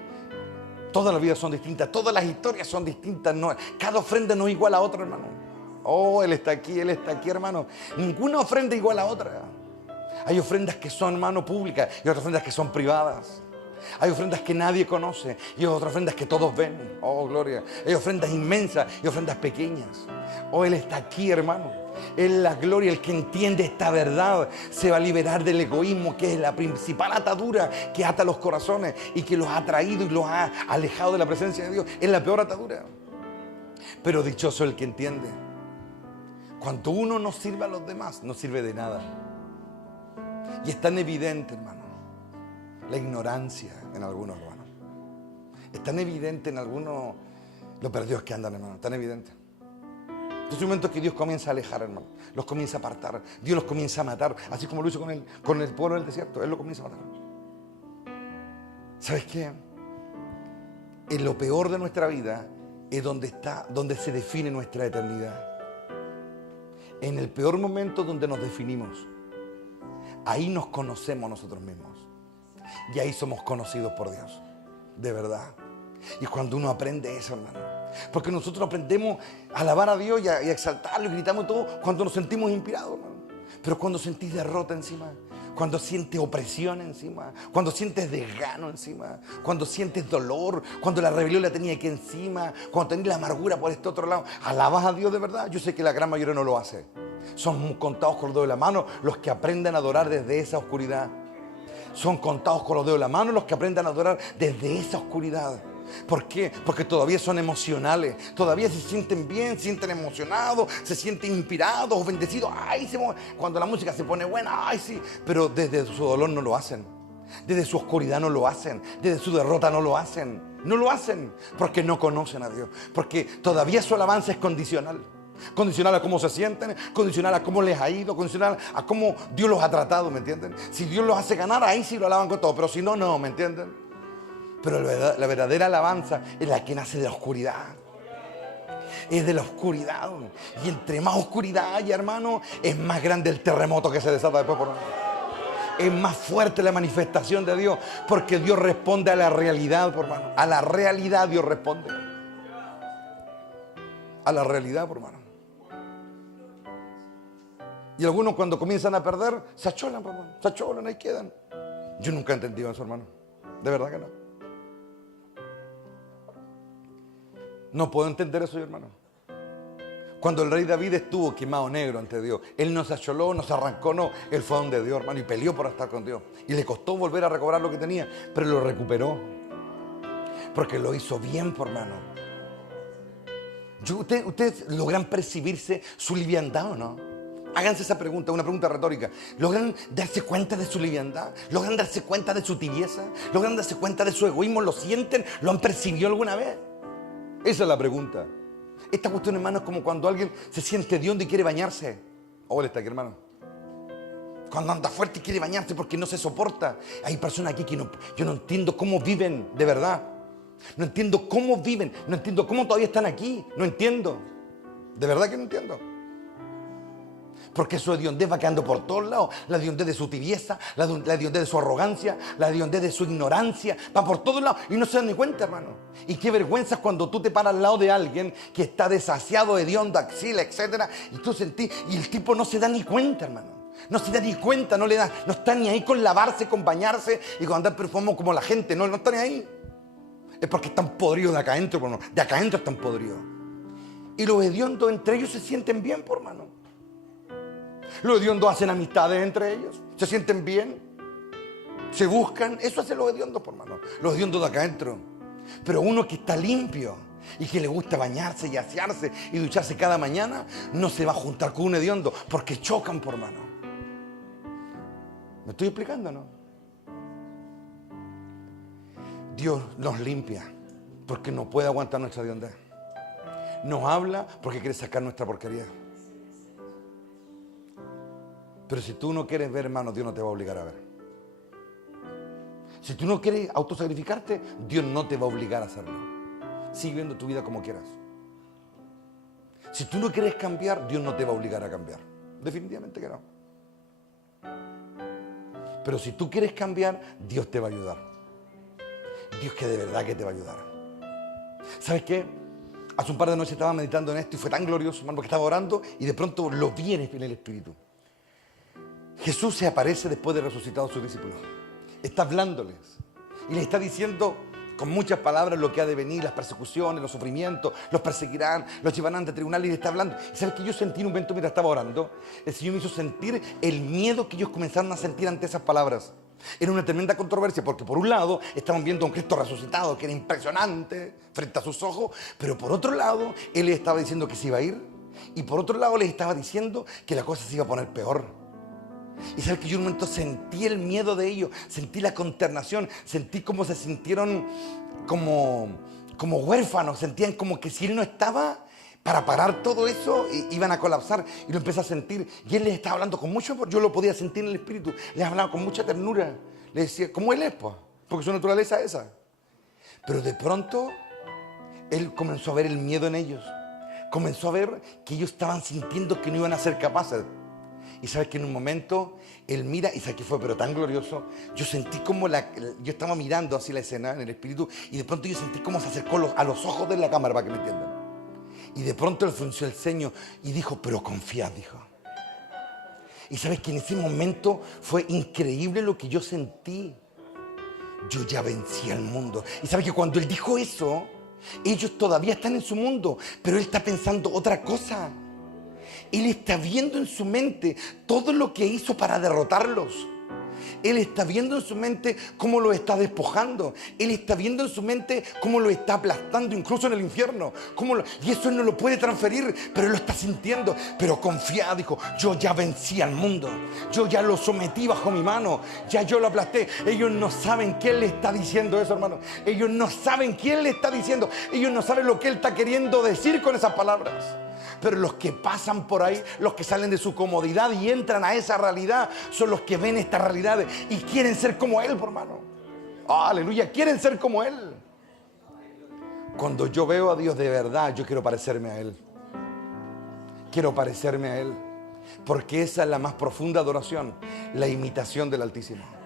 Todas las vidas son distintas, todas las historias son distintas. No, cada ofrenda no es igual a otra, hermano. Oh, Él está aquí, hermano. Ninguna ofrenda es igual a otra. Hay ofrendas que son, hermano, públicas y otras ofrendas que son privadas. Hay ofrendas que nadie conoce y otras ofrendas que todos ven. Oh, gloria. Hay ofrendas inmensas y ofrendas pequeñas. Oh, Él está aquí, hermano. Él, la gloria, el que entiende esta verdad se va a liberar del egoísmo, que es la principal atadura que ata los corazones y que los ha traído y los ha alejado de la presencia de Dios. Es la peor atadura. Pero dichoso el que entiende. Cuando uno no sirve a los demás, no sirve de nada. Y es tan evidente, hermano, la ignorancia en algunos, hermano. Es tan evidente en algunos los perdidos que andan, hermano. Tan evidente. Entonces, un momento que Dios comienza a alejar, hermano. Los comienza a apartar. Dios los comienza a matar. Así como lo hizo con el pueblo del desierto. Él lo comienza a matar. ¿Sabes qué? En lo peor de nuestra vida es donde se define nuestra eternidad. En el peor momento donde nos definimos. Ahí nos conocemos nosotros mismos. Y ahí somos conocidos por Dios. De verdad. Y cuando uno aprende eso, hermano. Porque nosotros aprendemos a alabar a Dios y a exaltarlo y gritamos todo cuando nos sentimos inspirados, hermano. Pero cuando sentís derrota encima, cuando sientes opresión encima, cuando sientes desgano encima, cuando sientes dolor, cuando la rebelión la tenía aquí encima, cuando tenés la amargura por este otro lado, ¿alabas a Dios de verdad? Yo sé que la gran mayoría no lo hace. Son contados con los dedos de la mano los que aprenden a adorar desde esa oscuridad. Son contados con los dedos de la mano los que aprenden a adorar desde esa oscuridad. ¿Por qué? Porque todavía son emocionales, todavía se sienten bien, se sienten emocionados, se sienten inspirados, bendecidos. Ay, cuando la música se pone buena, ay sí, pero desde su dolor no lo hacen, desde su oscuridad no lo hacen, desde su derrota no lo hacen, porque no conocen a Dios, porque todavía su alabanza es condicional. Condicional a cómo se sienten, condicional a cómo les ha ido, condicional a cómo Dios los ha tratado, ¿me entienden? Si Dios los hace ganar, ahí sí lo alaban con todo, pero si no, no, ¿me entienden? Pero la verdadera alabanza es la que nace de la oscuridad. Es de la oscuridad. Y entre más oscuridad haya, hermano, es más grande el terremoto que se desata después por nosotros. Es más fuerte la manifestación de Dios, porque Dios responde a la realidad, por hermano. A la realidad Dios responde. A la realidad, por hermano. Y algunos cuando comienzan a perder, se acholan, por hermano. Se acholan, ahí quedan. Yo nunca he entendido eso, hermano. De verdad que no. No puedo entender eso, hermano. Cuando el rey David estuvo quemado negro ante Dios, él no se acholó, no se arrancó, no. Él fue donde Dios, hermano, y peleó por estar con Dios. Y le costó volver a recobrar lo que tenía, pero lo recuperó. Porque lo hizo bien, por hermano. ¿Ustedes logran percibirse su liviandad o no? Háganse esa pregunta, una pregunta retórica. ¿Logran darse cuenta de su liviandad? ¿Logran darse cuenta de su tibieza? ¿Logran darse cuenta de su egoísmo? ¿Lo sienten? ¿Lo han percibido alguna vez? Esa es la pregunta. Esta cuestión, hermano, es como cuando alguien se siente hediondo y quiere bañarse. Oh, él está aquí, hermano. Cuando anda fuerte y quiere bañarse porque no se soporta. Hay personas aquí que yo no entiendo cómo viven de verdad. No entiendo cómo viven. No entiendo cómo todavía están aquí. No entiendo. De verdad que no entiendo. Porque su hediondez va quedando por todos lados. La hediondez de su tibieza, la hediondez de su arrogancia, la hediondez de su ignorancia. Va por todos lados y no se dan ni cuenta, hermano. Y qué vergüenza cuando tú te paras al lado de alguien que está desasiado, hediondo, axila, etcétera. Y tú sentís, y el tipo no se da ni cuenta, hermano. No se da ni cuenta, no está ni ahí con lavarse, con bañarse y con andar perfumado como la gente. No está ni ahí. Es porque están podridos de acá adentro, hermano. De acá adentro están podridos. Y los hediondos entre ellos se sienten bien, por hermano. Los hediondos hacen amistades entre ellos. Se sienten bien. Se buscan. Eso hacen los hediondos, por hermano. Los hediondos de acá adentro. Pero uno que está limpio y que le gusta bañarse y asearse y ducharse cada mañana, no se va a juntar con un hediondo porque chocan, por hermano. ¿Me estoy explicando, no? Dios nos limpia porque no puede aguantar nuestra hediondez. Nos habla porque quiere sacar nuestra porquería. Pero si tú no quieres ver, hermano, Dios no te va a obligar a ver. Si tú no quieres autosacrificarte, Dios no te va a obligar a hacerlo. Sigue viviendo tu vida como quieras. Si tú no quieres cambiar, Dios no te va a obligar a cambiar. Definitivamente que no. Pero si tú quieres cambiar, Dios te va a ayudar. Dios que de verdad que te va a ayudar. ¿Sabes qué? Hace un par de noches estaba meditando en esto y fue tan glorioso, hermano, porque estaba orando y de pronto lo vi en el Espíritu. Jesús se aparece después de resucitado a sus discípulos. Está hablándoles y les está diciendo con muchas palabras lo que ha de venir, las persecuciones, los sufrimientos, los perseguirán, los llevarán ante tribunal y les está hablando. ¿Y sabes qué yo sentí en un momento mientras estaba orando? El Señor me hizo sentir el miedo que ellos comenzaron a sentir ante esas palabras. Era una tremenda controversia porque por un lado estaban viendo a un Cristo resucitado que era impresionante frente a sus ojos, pero por otro lado Él les estaba diciendo que se iba a ir y por otro lado les estaba diciendo que la cosa se iba a poner peor. Y sabes que yo en un momento sentí el miedo de ellos, sentí la consternación, sentí cómo se sintieron como huérfanos, sentían como que si Él no estaba para parar todo eso, iban a colapsar. Y lo empecé a sentir. Y Él les estaba hablando con mucho amor, yo lo podía sentir en el Espíritu. Les hablaba con mucha ternura. Les decía, ¿cómo Él es? Pues? Porque su naturaleza es esa. Pero de pronto, Él comenzó a ver el miedo en ellos. Comenzó a ver que ellos estaban sintiendo que no iban a ser capaces. Y sabes que en un momento Él mira, y sabes que fue pero tan glorioso. Yo sentí como yo estaba mirando así la escena en el Espíritu y de pronto yo sentí cómo se acercó a los ojos de la cámara, para que me entiendan. Y de pronto Él frunció el ceño y dijo, pero confiad, dijo. Y sabes que en ese momento fue increíble lo que yo sentí. Yo ya vencí al mundo. Y sabes que cuando Él dijo eso, ellos todavía están en su mundo, pero Él está pensando otra cosa. Él está viendo en su mente todo lo que hizo para derrotarlos. Él está viendo en su mente cómo lo está despojando. Él está viendo en su mente cómo lo está aplastando, incluso en el infierno. Y eso Él no lo puede transferir, pero Él lo está sintiendo. Pero confía, dijo, yo ya vencí al mundo. Yo ya lo sometí bajo mi mano. Ya yo lo aplasté. Ellos no saben quién le está diciendo eso, hermano. Ellos no saben quién le está diciendo. Ellos no saben lo que Él está queriendo decir con esas palabras. Pero los que pasan por ahí, los que salen de su comodidad y entran a esa realidad, son los que ven estas realidades y quieren ser como Él, por hermano. Aleluya, quieren ser como Él. Cuando yo veo a Dios de verdad, yo quiero parecerme a Él. Quiero parecerme a Él. Porque esa es la más profunda adoración, la imitación del Altísimo.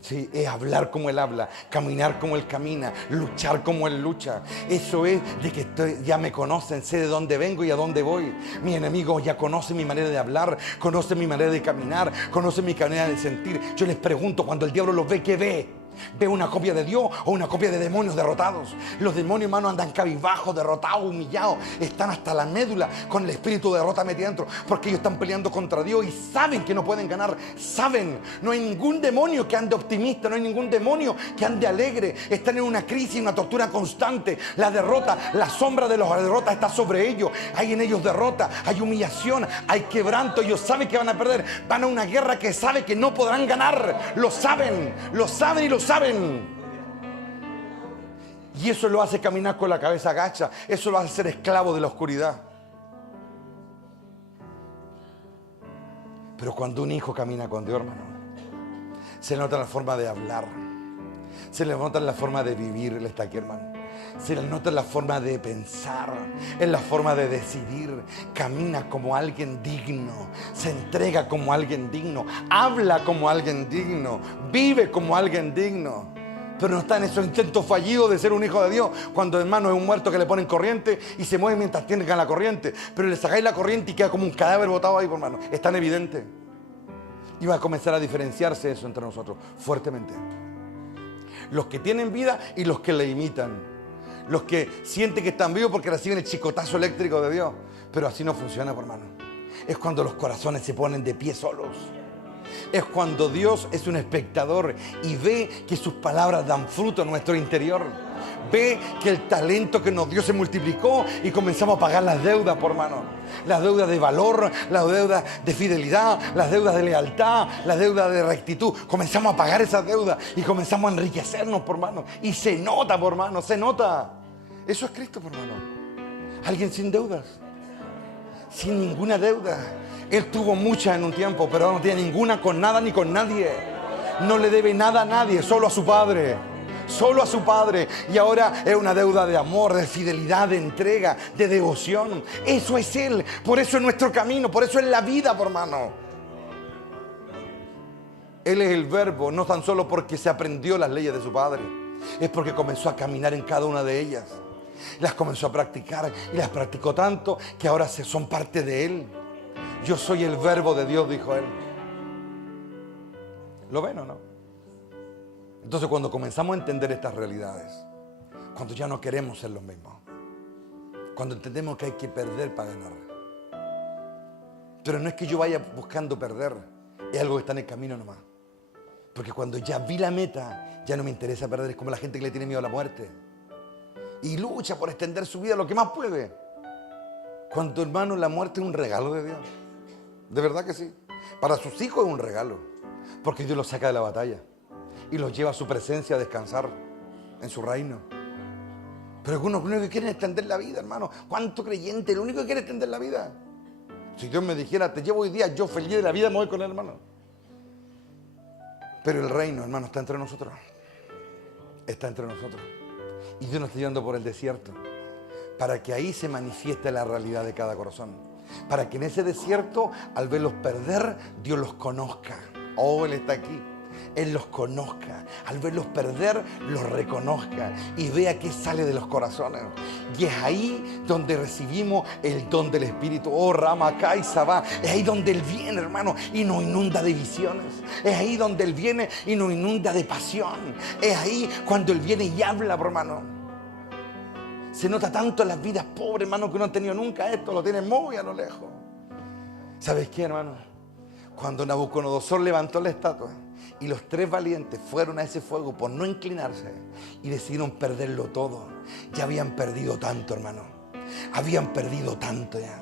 Sí, es hablar como Él habla, caminar como Él camina, luchar como Él lucha. Eso es de que ya me conocen, sé de dónde vengo y a dónde voy. Mi enemigo ya conoce mi manera de hablar, conoce mi manera de caminar, conoce mi manera de sentir. Yo les pregunto, cuando el diablo los ve, ¿qué ve? ¿Ve una copia de Dios o una copia de demonios derrotados? Los demonios, hermano, andan cabizbajos, derrotados, humillados. Están hasta la médula con el espíritu de derrota metido dentro, porque ellos están peleando contra Dios y saben que no pueden ganar. Saben, no hay ningún demonio que ande optimista, no hay ningún demonio que ande alegre. Están en una crisis, una tortura constante. La derrota, la sombra de la derrota está sobre ellos. Hay en ellos derrota, hay humillación, hay quebranto. Ellos saben que van a perder. Van a una guerra que saben que no podrán ganar. Lo saben y lo saben. Y eso lo hace caminar con la cabeza agacha. Eso lo hace ser esclavo de la oscuridad. Pero cuando un hijo camina con Dios, hermano, se le nota en la forma de hablar, se le nota en la forma de vivir. Él está aquí, hermano. Se le nota en la forma de pensar, en la forma de decidir. Camina como alguien digno, se entrega como alguien digno, habla como alguien digno, vive como alguien digno. Pero no está en esos intentos fallidos de ser un hijo de Dios, cuando, hermano, es un muerto que le ponen corriente y se mueve mientras tiene la corriente, pero le sacáis la corriente y queda como un cadáver botado ahí, hermano. Es tan evidente. Y va a comenzar a diferenciarse eso entre nosotros fuertemente. Los que tienen vida y los que le imitan. Los que sienten que están vivos porque reciben el chicotazo eléctrico de Dios. Pero así no funciona, hermano. Es cuando los corazones se ponen de pie solos. Es cuando Dios es un espectador y ve que sus palabras dan fruto en nuestro interior. Ve que el talento que nos dio se multiplicó y comenzamos a pagar las deudas, por hermano. Las deudas de valor, las deudas de fidelidad, las deudas de lealtad, las deudas de rectitud. Comenzamos a pagar esas deudas y comenzamos a enriquecernos, por hermano. Y se nota, por hermano, se nota. Eso es Cristo, por hermano. Alguien sin deudas, sin ninguna deuda. Él tuvo muchas en un tiempo, pero ahora no tiene ninguna con nada ni con nadie. No le debe nada a nadie, solo a su Padre. Solo a su Padre. Y ahora es una deuda de amor, de fidelidad, de entrega, de devoción. Eso es Él. Por eso es nuestro camino, por eso es la vida, por hermano. Él es el Verbo, no tan solo porque se aprendió las leyes de su Padre. Es porque comenzó a caminar en cada una de ellas. Las comenzó a practicar y las practicó tanto que ahora son parte de Él. Yo soy el Verbo de Dios, dijo Él. ¿Lo ven o no? Entonces, cuando comenzamos a entender estas realidades, cuando ya no queremos ser los mismos, cuando entendemos que hay que perder para ganar, pero no es que yo vaya buscando perder, es algo que está en el camino nomás. Porque cuando ya vi la meta, ya no me interesa perder. Es como la gente que le tiene miedo a la muerte y lucha por extender su vida lo que más puede. Cuando, hermano, la muerte es un regalo de Dios. De verdad que sí. Para sus hijos es un regalo, porque Dios los saca de la batalla y los lleva a su presencia a descansar en su reino. Pero algunos lo único que quieren es extender la vida, hermano. ¿Cuánto creyente? Lo único que quiere es extender la vida. Si Dios me dijera, te llevo hoy día, yo feliz de la vida me voy con él, hermano. Pero el reino, hermano, está entre nosotros. Está entre nosotros. Y Dios nos está llevando por el desierto, para que ahí se manifieste la realidad de cada corazón. Para que en ese desierto, al verlos perder, Dios los conozca. Oh, Él está aquí. Él los conozca. Al verlos perder, los reconozca y vea qué sale de los corazones. Y es ahí donde recibimos el don del Espíritu. Oh, Rama, Kai, Sabá. Es ahí donde Él viene, hermano, y nos inunda de visiones. Es ahí donde Él viene y nos inunda de pasión. Es ahí cuando Él viene y habla, hermano. Se nota tanto en las vidas pobres, hermano, que no han tenido nunca esto. Lo tienen muy a lo lejos. ¿Sabes qué, hermano? Cuando Nabucodonosor levantó la estatua y los 3 valientes fueron a ese fuego por no inclinarse y decidieron perderlo todo. Ya habían perdido tanto, hermano. Habían perdido tanto ya.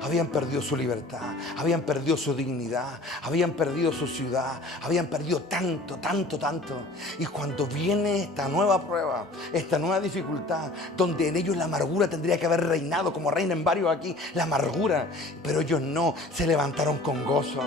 Habían perdido su libertad, habían perdido su dignidad, habían perdido su ciudad, habían perdido tanto, tanto, tanto. Y cuando viene esta nueva prueba, esta nueva dificultad, donde en ellos la amargura tendría que haber reinado, como reina en varios aquí, la amargura, pero ellos no, se levantaron con gozo.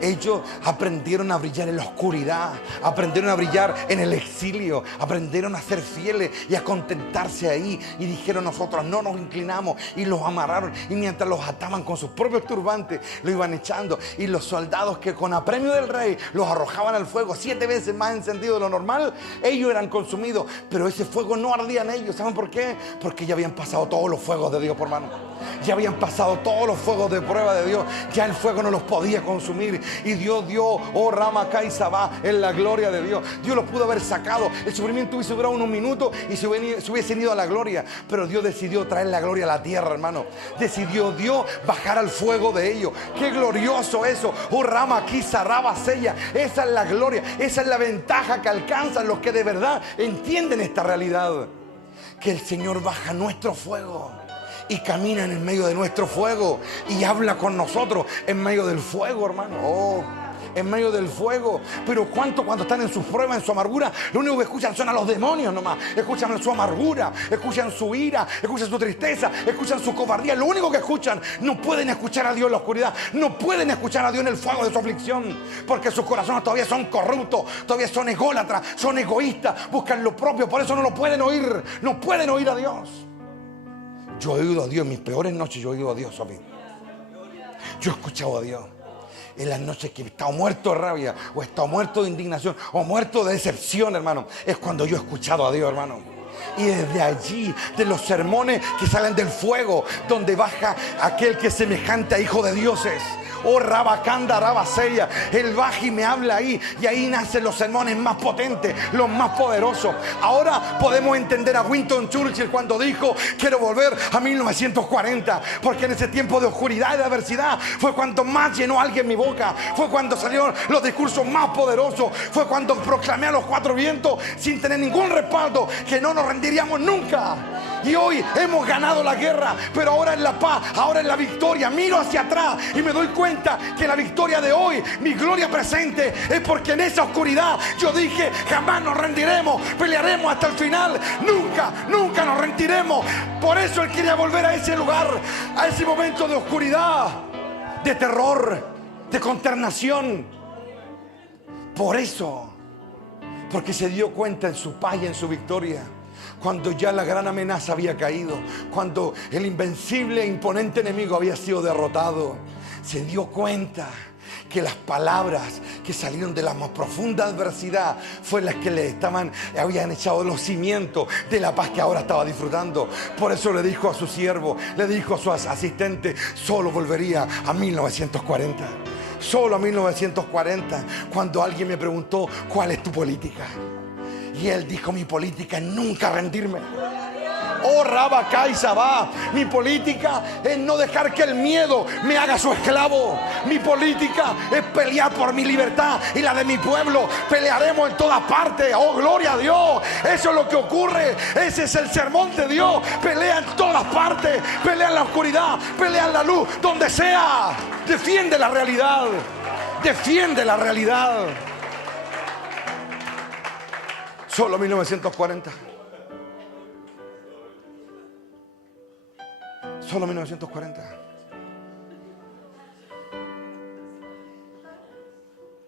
Ellos aprendieron a brillar en la oscuridad, aprendieron a brillar en el exilio, aprendieron a ser fieles y a contentarse ahí. Y dijeron, nosotros no nos inclinamos, y los amarraron. Y mientras los ataban con sus propios turbantes, lo iban echando. Y los soldados que con apremio del rey los arrojaban al fuego 7 veces más encendido de lo normal, ellos eran consumidos. Pero ese fuego no ardía en ellos. ¿Saben por qué? Porque ya habían pasado todos los fuegos de Dios, por mano. Ya habían pasado todos los fuegos de prueba de Dios. Ya el fuego no los podía consumir. Y Dios dio, oh Rama, Kai, Sabá, en la gloria de Dios. Dios los pudo haber sacado. El sufrimiento hubiese durado unos minutos y se hubiesen ido a la gloria. Pero Dios decidió traer la gloria a la tierra, hermano. Decidió Dios bajar al fuego de ellos. Qué glorioso eso. Oh Rama, Kai, Saraba, Sella. Esa es la gloria. Esa es la ventaja que alcanzan los que de verdad entienden esta realidad. Que el Señor baja nuestro fuego y camina en medio de nuestro fuego y habla con nosotros en medio del fuego, hermano. Oh, en medio del fuego. Pero cuánto cuando están en sus pruebas, en su amargura, lo único que escuchan son a los demonios nomás. Escuchan su amargura, escuchan su ira, escuchan su tristeza, escuchan su cobardía. Lo único que escuchan. No pueden escuchar a Dios en la oscuridad. No pueden escuchar a Dios en el fuego de su aflicción. Porque sus corazones todavía son corruptos, todavía son ególatras, son egoístas, buscan lo propio. Por eso no lo pueden oír. No pueden oír a Dios. Yo he oído a Dios en mis peores noches. Yo he oído a Dios, Sofi. Yo he escuchado a Dios en las noches que he estado muerto de rabia, o he estado muerto de indignación, o muerto de decepción, hermano. Es cuando yo he escuchado a Dios, hermano. Y desde allí, de los sermones que salen del fuego, donde baja aquel que es semejante a hijo de dioses. Oh, Rabacanda, Rabaseya. Él baja y me habla ahí. Y ahí nacen los sermones más potentes, los más poderosos. Ahora podemos entender a Winston Churchill cuando dijo: quiero volver a 1940. Porque en ese tiempo de oscuridad y de adversidad fue cuando más llenó alguien mi boca. Fue cuando salieron los discursos más poderosos. Fue cuando proclamé a los cuatro vientos, sin tener ningún respaldo, que no nos rendiríamos nunca. Y hoy hemos ganado la guerra, pero ahora en la paz, ahora en la victoria. Miro hacia atrás y me doy cuenta que la victoria de hoy, mi gloria presente, es porque en esa oscuridad yo dije: jamás nos rendiremos, pelearemos hasta el final. Nunca, nunca nos rendiremos. Por eso Él quería volver a ese lugar, a ese momento de oscuridad, de terror, de consternación. Por eso, porque se dio cuenta en su paz y en su victoria, cuando ya la gran amenaza había caído, cuando el invencible e imponente enemigo había sido derrotado, se dio cuenta que las palabras que salieron de la más profunda adversidad fueron las que habían echado los cimientos de la paz que ahora estaba disfrutando. Por eso le dijo a su siervo, le dijo a su asistente: solo volvería a 1940. Solo a 1940, cuando alguien me preguntó: ¿cuál es tu política? Y él dijo: mi política es nunca rendirme. Oh, Rabacá y Sabá, mi política es no dejar que el miedo me haga su esclavo. Mi política es pelear por mi libertad y la de mi pueblo. Pelearemos en todas partes. Oh, gloria a Dios. Eso es lo que ocurre. Ese es el sermón de Dios. Pelea en todas partes. Pelea en la oscuridad, pelea en la luz, donde sea. Defiende la realidad. Defiende la realidad. Solo 1940. Solo 1940.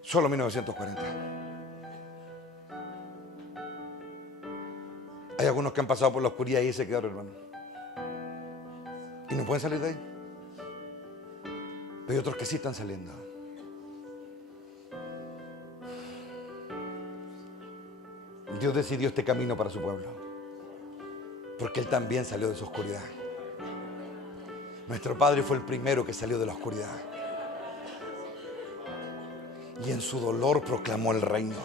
Solo 1940. Hay algunos que han pasado por la oscuridad y se quedaron, hermano. Y no pueden salir de ahí. Pero hay otros que sí están saliendo. Dios decidió este camino para su pueblo, porque Él también salió de su oscuridad. Nuestro Padre fue el primero que salió de la oscuridad. Y en su dolor proclamó el reino.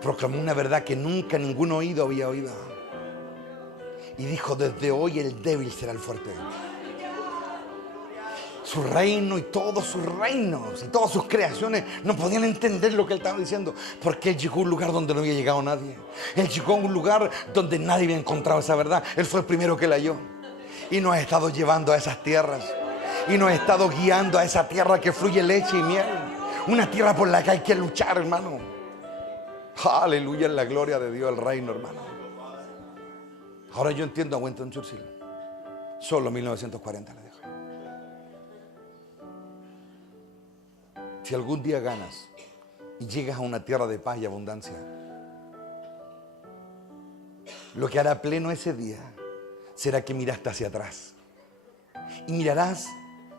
Proclamó una verdad que nunca ningún oído había oído. Y dijo: desde hoy el débil será el fuerte. Su reino y todos sus reinos y todas sus creaciones no podían entender lo que Él estaba diciendo, porque Él llegó a un lugar donde no había llegado nadie. Él llegó a un lugar donde nadie había encontrado esa verdad. Él fue el primero que la halló. Y nos ha estado llevando a esas tierras. Y nos ha estado guiando a esa tierra que fluye leche y miel. Una tierra por la que hay que luchar, hermano. Aleluya, en la gloria de Dios, el reino, hermano. Ahora yo entiendo a Winston Churchill. Solo 1940 le dijo. Si algún día ganas y llegas a una tierra de paz y abundancia, lo que hará pleno ese día será que miraste hacia atrás y mirarás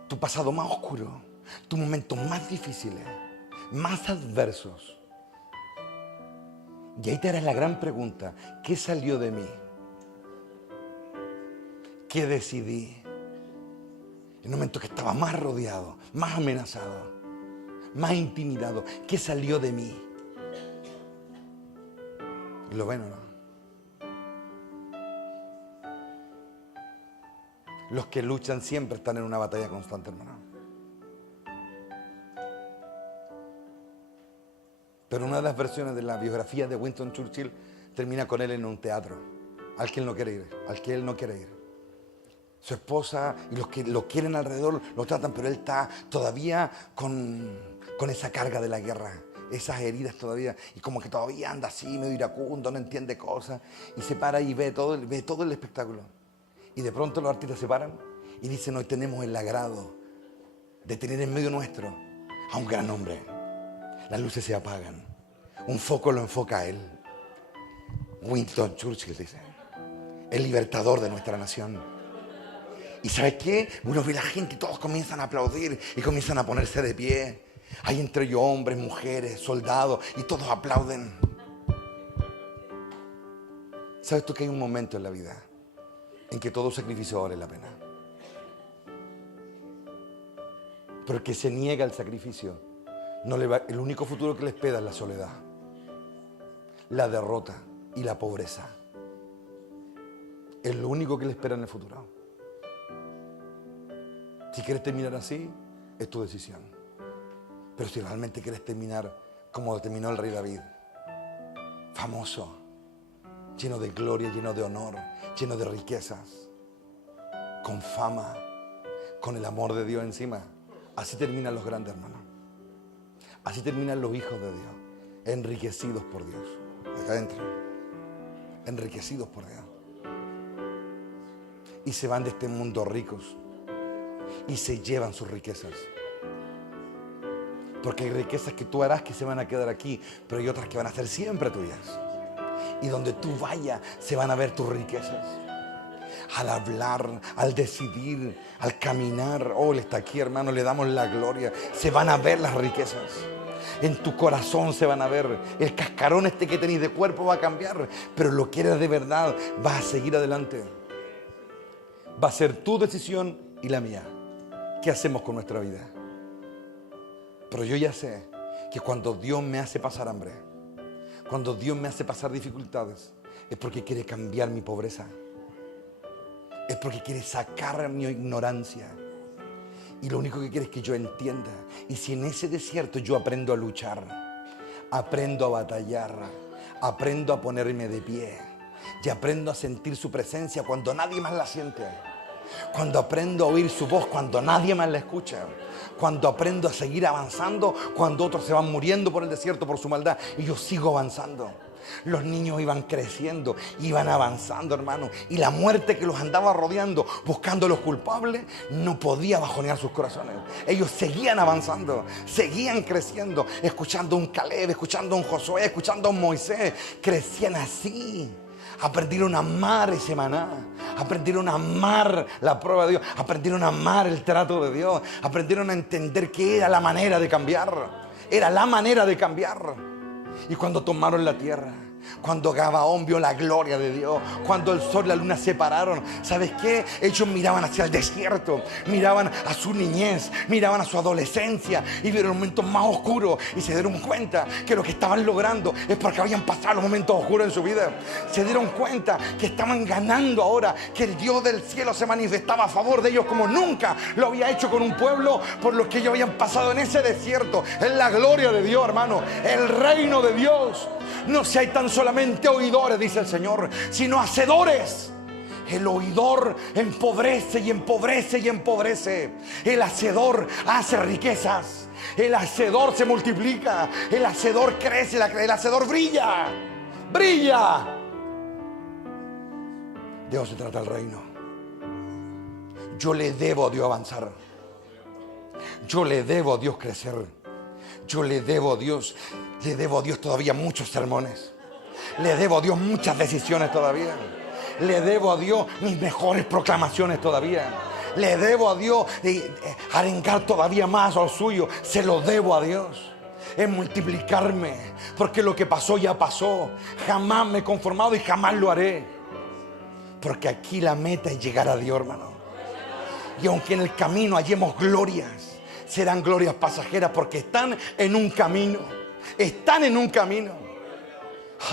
tu pasado más oscuro, tus momentos más difíciles, más adversos. Y ahí te harás la gran pregunta: ¿qué salió de mí? ¿Qué decidí? En el momento que estaba más rodeado, más amenazado, más intimidado, ¿qué salió de mí? ¿Lo ven o no? Los que luchan siempre están en una batalla constante, hermano. Pero una de las versiones de la biografía de Winston Churchill termina con él en un teatro al que él no quiere ir, al que él no quiere ir. Su esposa y los que lo quieren alrededor lo tratan, pero él está todavía con esa carga de la guerra, esas heridas todavía, y como que todavía anda así, medio iracundo, no entiende cosas, y se para y ve todo el espectáculo. Y de pronto los artistas se paran y dicen: hoy tenemos el agrado de tener en medio nuestro a un gran hombre. Las luces se apagan, un foco lo enfoca a él. Winston Churchill dice: el libertador de nuestra nación. ¿Y sabes qué? Uno ve a la gente y todos comienzan a aplaudir y comienzan a ponerse de pie. Hay entre ellos hombres, mujeres, soldados, y todos aplauden. ¿Sabes tú que hay un momento en la vida en que todo sacrificio vale la pena? Pero el que se niega al sacrificio, el único futuro que le espera es la soledad, la derrota y la pobreza. Es lo único que le espera en el futuro. Si quieres terminar así, es tu decisión. Pero si realmente quieres terminar como terminó el rey David, famoso, lleno de gloria, lleno de honor, lleno de riquezas, con fama, con el amor de Dios encima, así terminan los grandes, hermanos. Así terminan los hijos de Dios, enriquecidos por Dios. Acá adentro, enriquecidos por Dios. Y se van de este mundo ricos y se llevan sus riquezas. Porque hay riquezas que tú harás que se van a quedar aquí, pero hay otras que van a ser siempre tuyas. Y donde tú vayas se van a ver tus riquezas. Al hablar, al decidir, al caminar. Oh, Él está aquí, hermano, le damos la gloria. Se van a ver las riquezas. En tu corazón se van a ver. El cascarón este que tenéis de cuerpo va a cambiar, pero lo que eres de verdad vas a seguir adelante. Va a ser tu decisión y la mía. ¿Qué hacemos con nuestra vida? Pero yo ya sé que cuando Dios me hace pasar hambre, cuando Dios me hace pasar dificultades, es porque quiere cambiar mi pobreza. Es porque quiere sacar mi ignorancia. Y lo único que quiere es que yo entienda. Y si en ese desierto yo aprendo a luchar, aprendo a batallar, aprendo a ponerme de pie y aprendo a sentir su presencia cuando nadie más la siente. Cuando aprendo a oír su voz cuando nadie más la escucha. Cuando aprendo a seguir avanzando cuando otros se van muriendo por el desierto por su maldad y yo sigo avanzando. Los niños iban creciendo, iban avanzando, hermano, y la muerte que los andaba rodeando buscando a los culpables no podía bajonear sus corazones. Ellos seguían avanzando, seguían creciendo, escuchando a un Caleb, escuchando a un Josué, escuchando a un Moisés. Crecían así. Aprendieron a amar ese maná, aprendieron a amar la prueba de Dios, aprendieron a amar el trato de Dios, aprendieron a entender que era la manera de cambiar, era la manera de cambiar. Y cuando tomaron la tierra, cuando Gabaón vio la gloria de Dios, cuando el sol y la luna se pararon, ¿sabes qué? Ellos miraban hacia el desierto, miraban a su niñez, miraban a su adolescencia y vieron los momentos más oscuros y se dieron cuenta que lo que estaban logrando es porque habían pasado los momentos oscuros en su vida. Se dieron cuenta que estaban ganando ahora, que el Dios del cielo se manifestaba a favor de ellos como nunca lo había hecho con un pueblo por lo que ellos habían pasado en ese desierto. Es la gloria de Dios, hermano, el reino de Dios. No seáis tan solamente oidores, dice el Señor, sino hacedores. El oidor empobrece y empobrece y empobrece. El hacedor hace riquezas. El hacedor se multiplica. El hacedor crece. El hacedor brilla. Brilla. De eso se trata el reino. Yo le debo a Dios avanzar. Yo le debo a Dios crecer. Yo le debo a Dios todavía muchos sermones. Le debo a Dios muchas decisiones todavía. Le debo a Dios mis mejores proclamaciones todavía. Le debo a Dios arengar todavía más al suyo. Se lo debo a Dios. Es multiplicarme, porque lo que pasó ya pasó. Jamás me he conformado y jamás lo haré. Porque aquí la meta es llegar a Dios, hermano. Y aunque en el camino hallemos glorias, serán glorias pasajeras porque están en un camino. Están en un camino.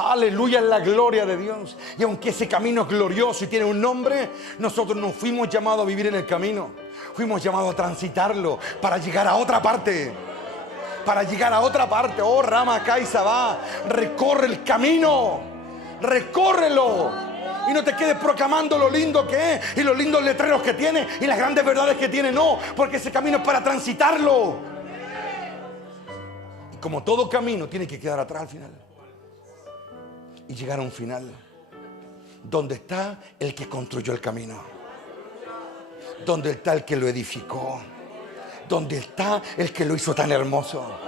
Aleluya, es la gloria de Dios. Y aunque ese camino es glorioso y tiene un nombre, nosotros no fuimos llamados a vivir en el camino. Fuimos llamados a transitarlo para llegar a otra parte. Para llegar a otra parte. Oh, Rama Kaisa va. Recorre el camino. Recórrelo. Y no te quedes proclamando lo lindo que es y los lindos letreros que tiene y las grandes verdades que tiene. No, porque ese camino es para transitarlo. Y como todo camino tiene que quedar atrás al final. Y llegar a un final donde está el que construyó el camino, donde está el que lo edificó, donde está el que lo hizo tan hermoso,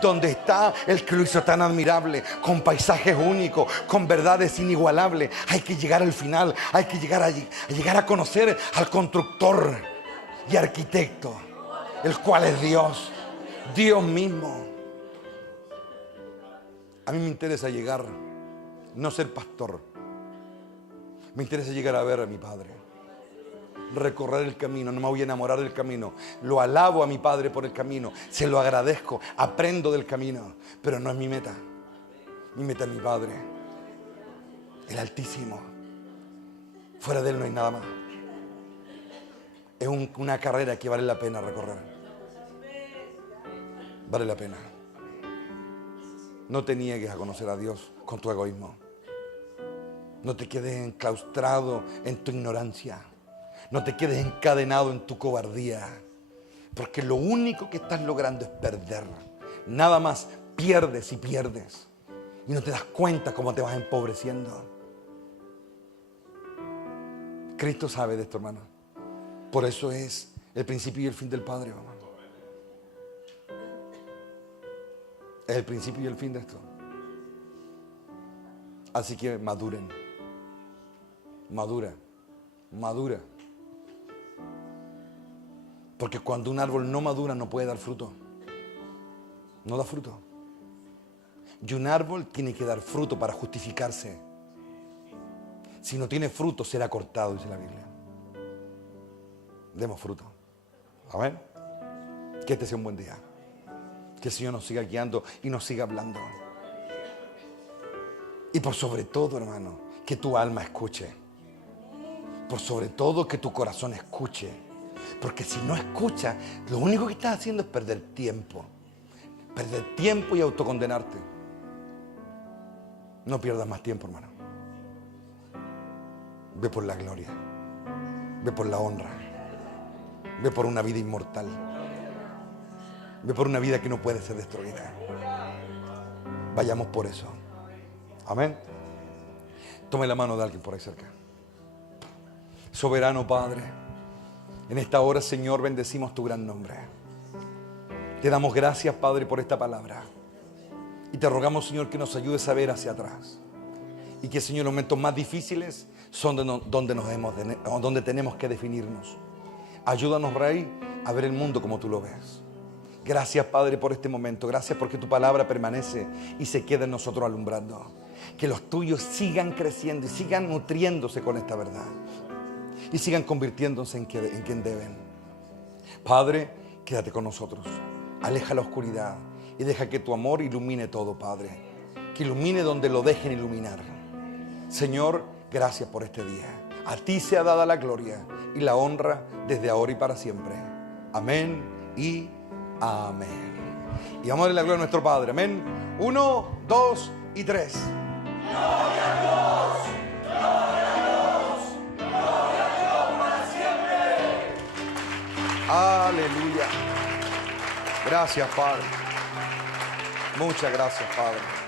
donde está el que lo hizo tan admirable, con paisajes únicos, con verdades inigualables. Hay que llegar al final, hay que llegar a conocer al constructor y arquitecto, el cual es Dios, Dios mismo. A mí me interesa llegar, no ser pastor. Me interesa llegar a ver a mi Padre, recorrer el camino. No me voy a enamorar del camino. Lo alabo a mi Padre por el camino, se lo agradezco, aprendo del camino, pero no es mi meta. Mi meta es mi Padre, el Altísimo. Fuera de Él no hay nada más. Es una carrera que vale la pena recorrer. Vale la pena. No te niegues a conocer a Dios con tu egoísmo. No te quedes enclaustrado en tu ignorancia. No te quedes encadenado en tu cobardía. Porque lo único que estás logrando es perder. Nada más pierdes y pierdes. Y no te das cuenta cómo te vas empobreciendo. Cristo sabe de esto, hermano. Por eso es el principio y el fin del Padre, hermano. Es el principio y el fin de esto. Así que maduren. Madura. Madura. Porque cuando un árbol no madura no puede dar fruto. No da fruto. Y un árbol tiene que dar fruto para justificarse. Si no tiene fruto será cortado, dice la Biblia. Demos fruto. Amén. Que este sea un buen día. Que el Señor nos siga guiando y nos siga hablando. Y por sobre todo, hermano, que tu alma escuche. Por sobre todo que tu corazón escuche. Porque si no escucha, lo único que estás haciendo es perder tiempo. Perder tiempo y autocondenarte. No pierdas más tiempo, hermano. Ve por la gloria. Ve por la honra. Ve por una vida inmortal. Ve por una vida que no puede ser destruida. Vayamos por eso. Amén. Tome la mano de alguien por ahí cerca. Soberano Padre, en esta hora, Señor, bendecimos tu gran nombre. Te damos gracias, Padre, por esta palabra. Y te rogamos, Señor, que nos ayudes a ver hacia atrás. Y que, Señor, los momentos más difíciles son donde tenemos que definirnos. Ayúdanos, Rey, a ver el mundo como tú lo ves. Gracias, Padre, por este momento. Gracias porque tu palabra permanece y se queda en nosotros alumbrando. Que los tuyos sigan creciendo y sigan nutriéndose con esta verdad. Y sigan convirtiéndose en quien deben. Padre, quédate con nosotros. Aleja la oscuridad y deja que tu amor ilumine todo, Padre. Que ilumine donde lo dejen iluminar. Señor, gracias por este día. A ti sea dada la gloria y la honra desde ahora y para siempre. Amén y amén. Y vamos a darle la gloria a nuestro Padre. Amén. 1, 2 y 3. Gloria a Dios. Gloria a Dios. Gloria a Dios para siempre. Aleluya. Gracias, Padre. Muchas gracias, Padre.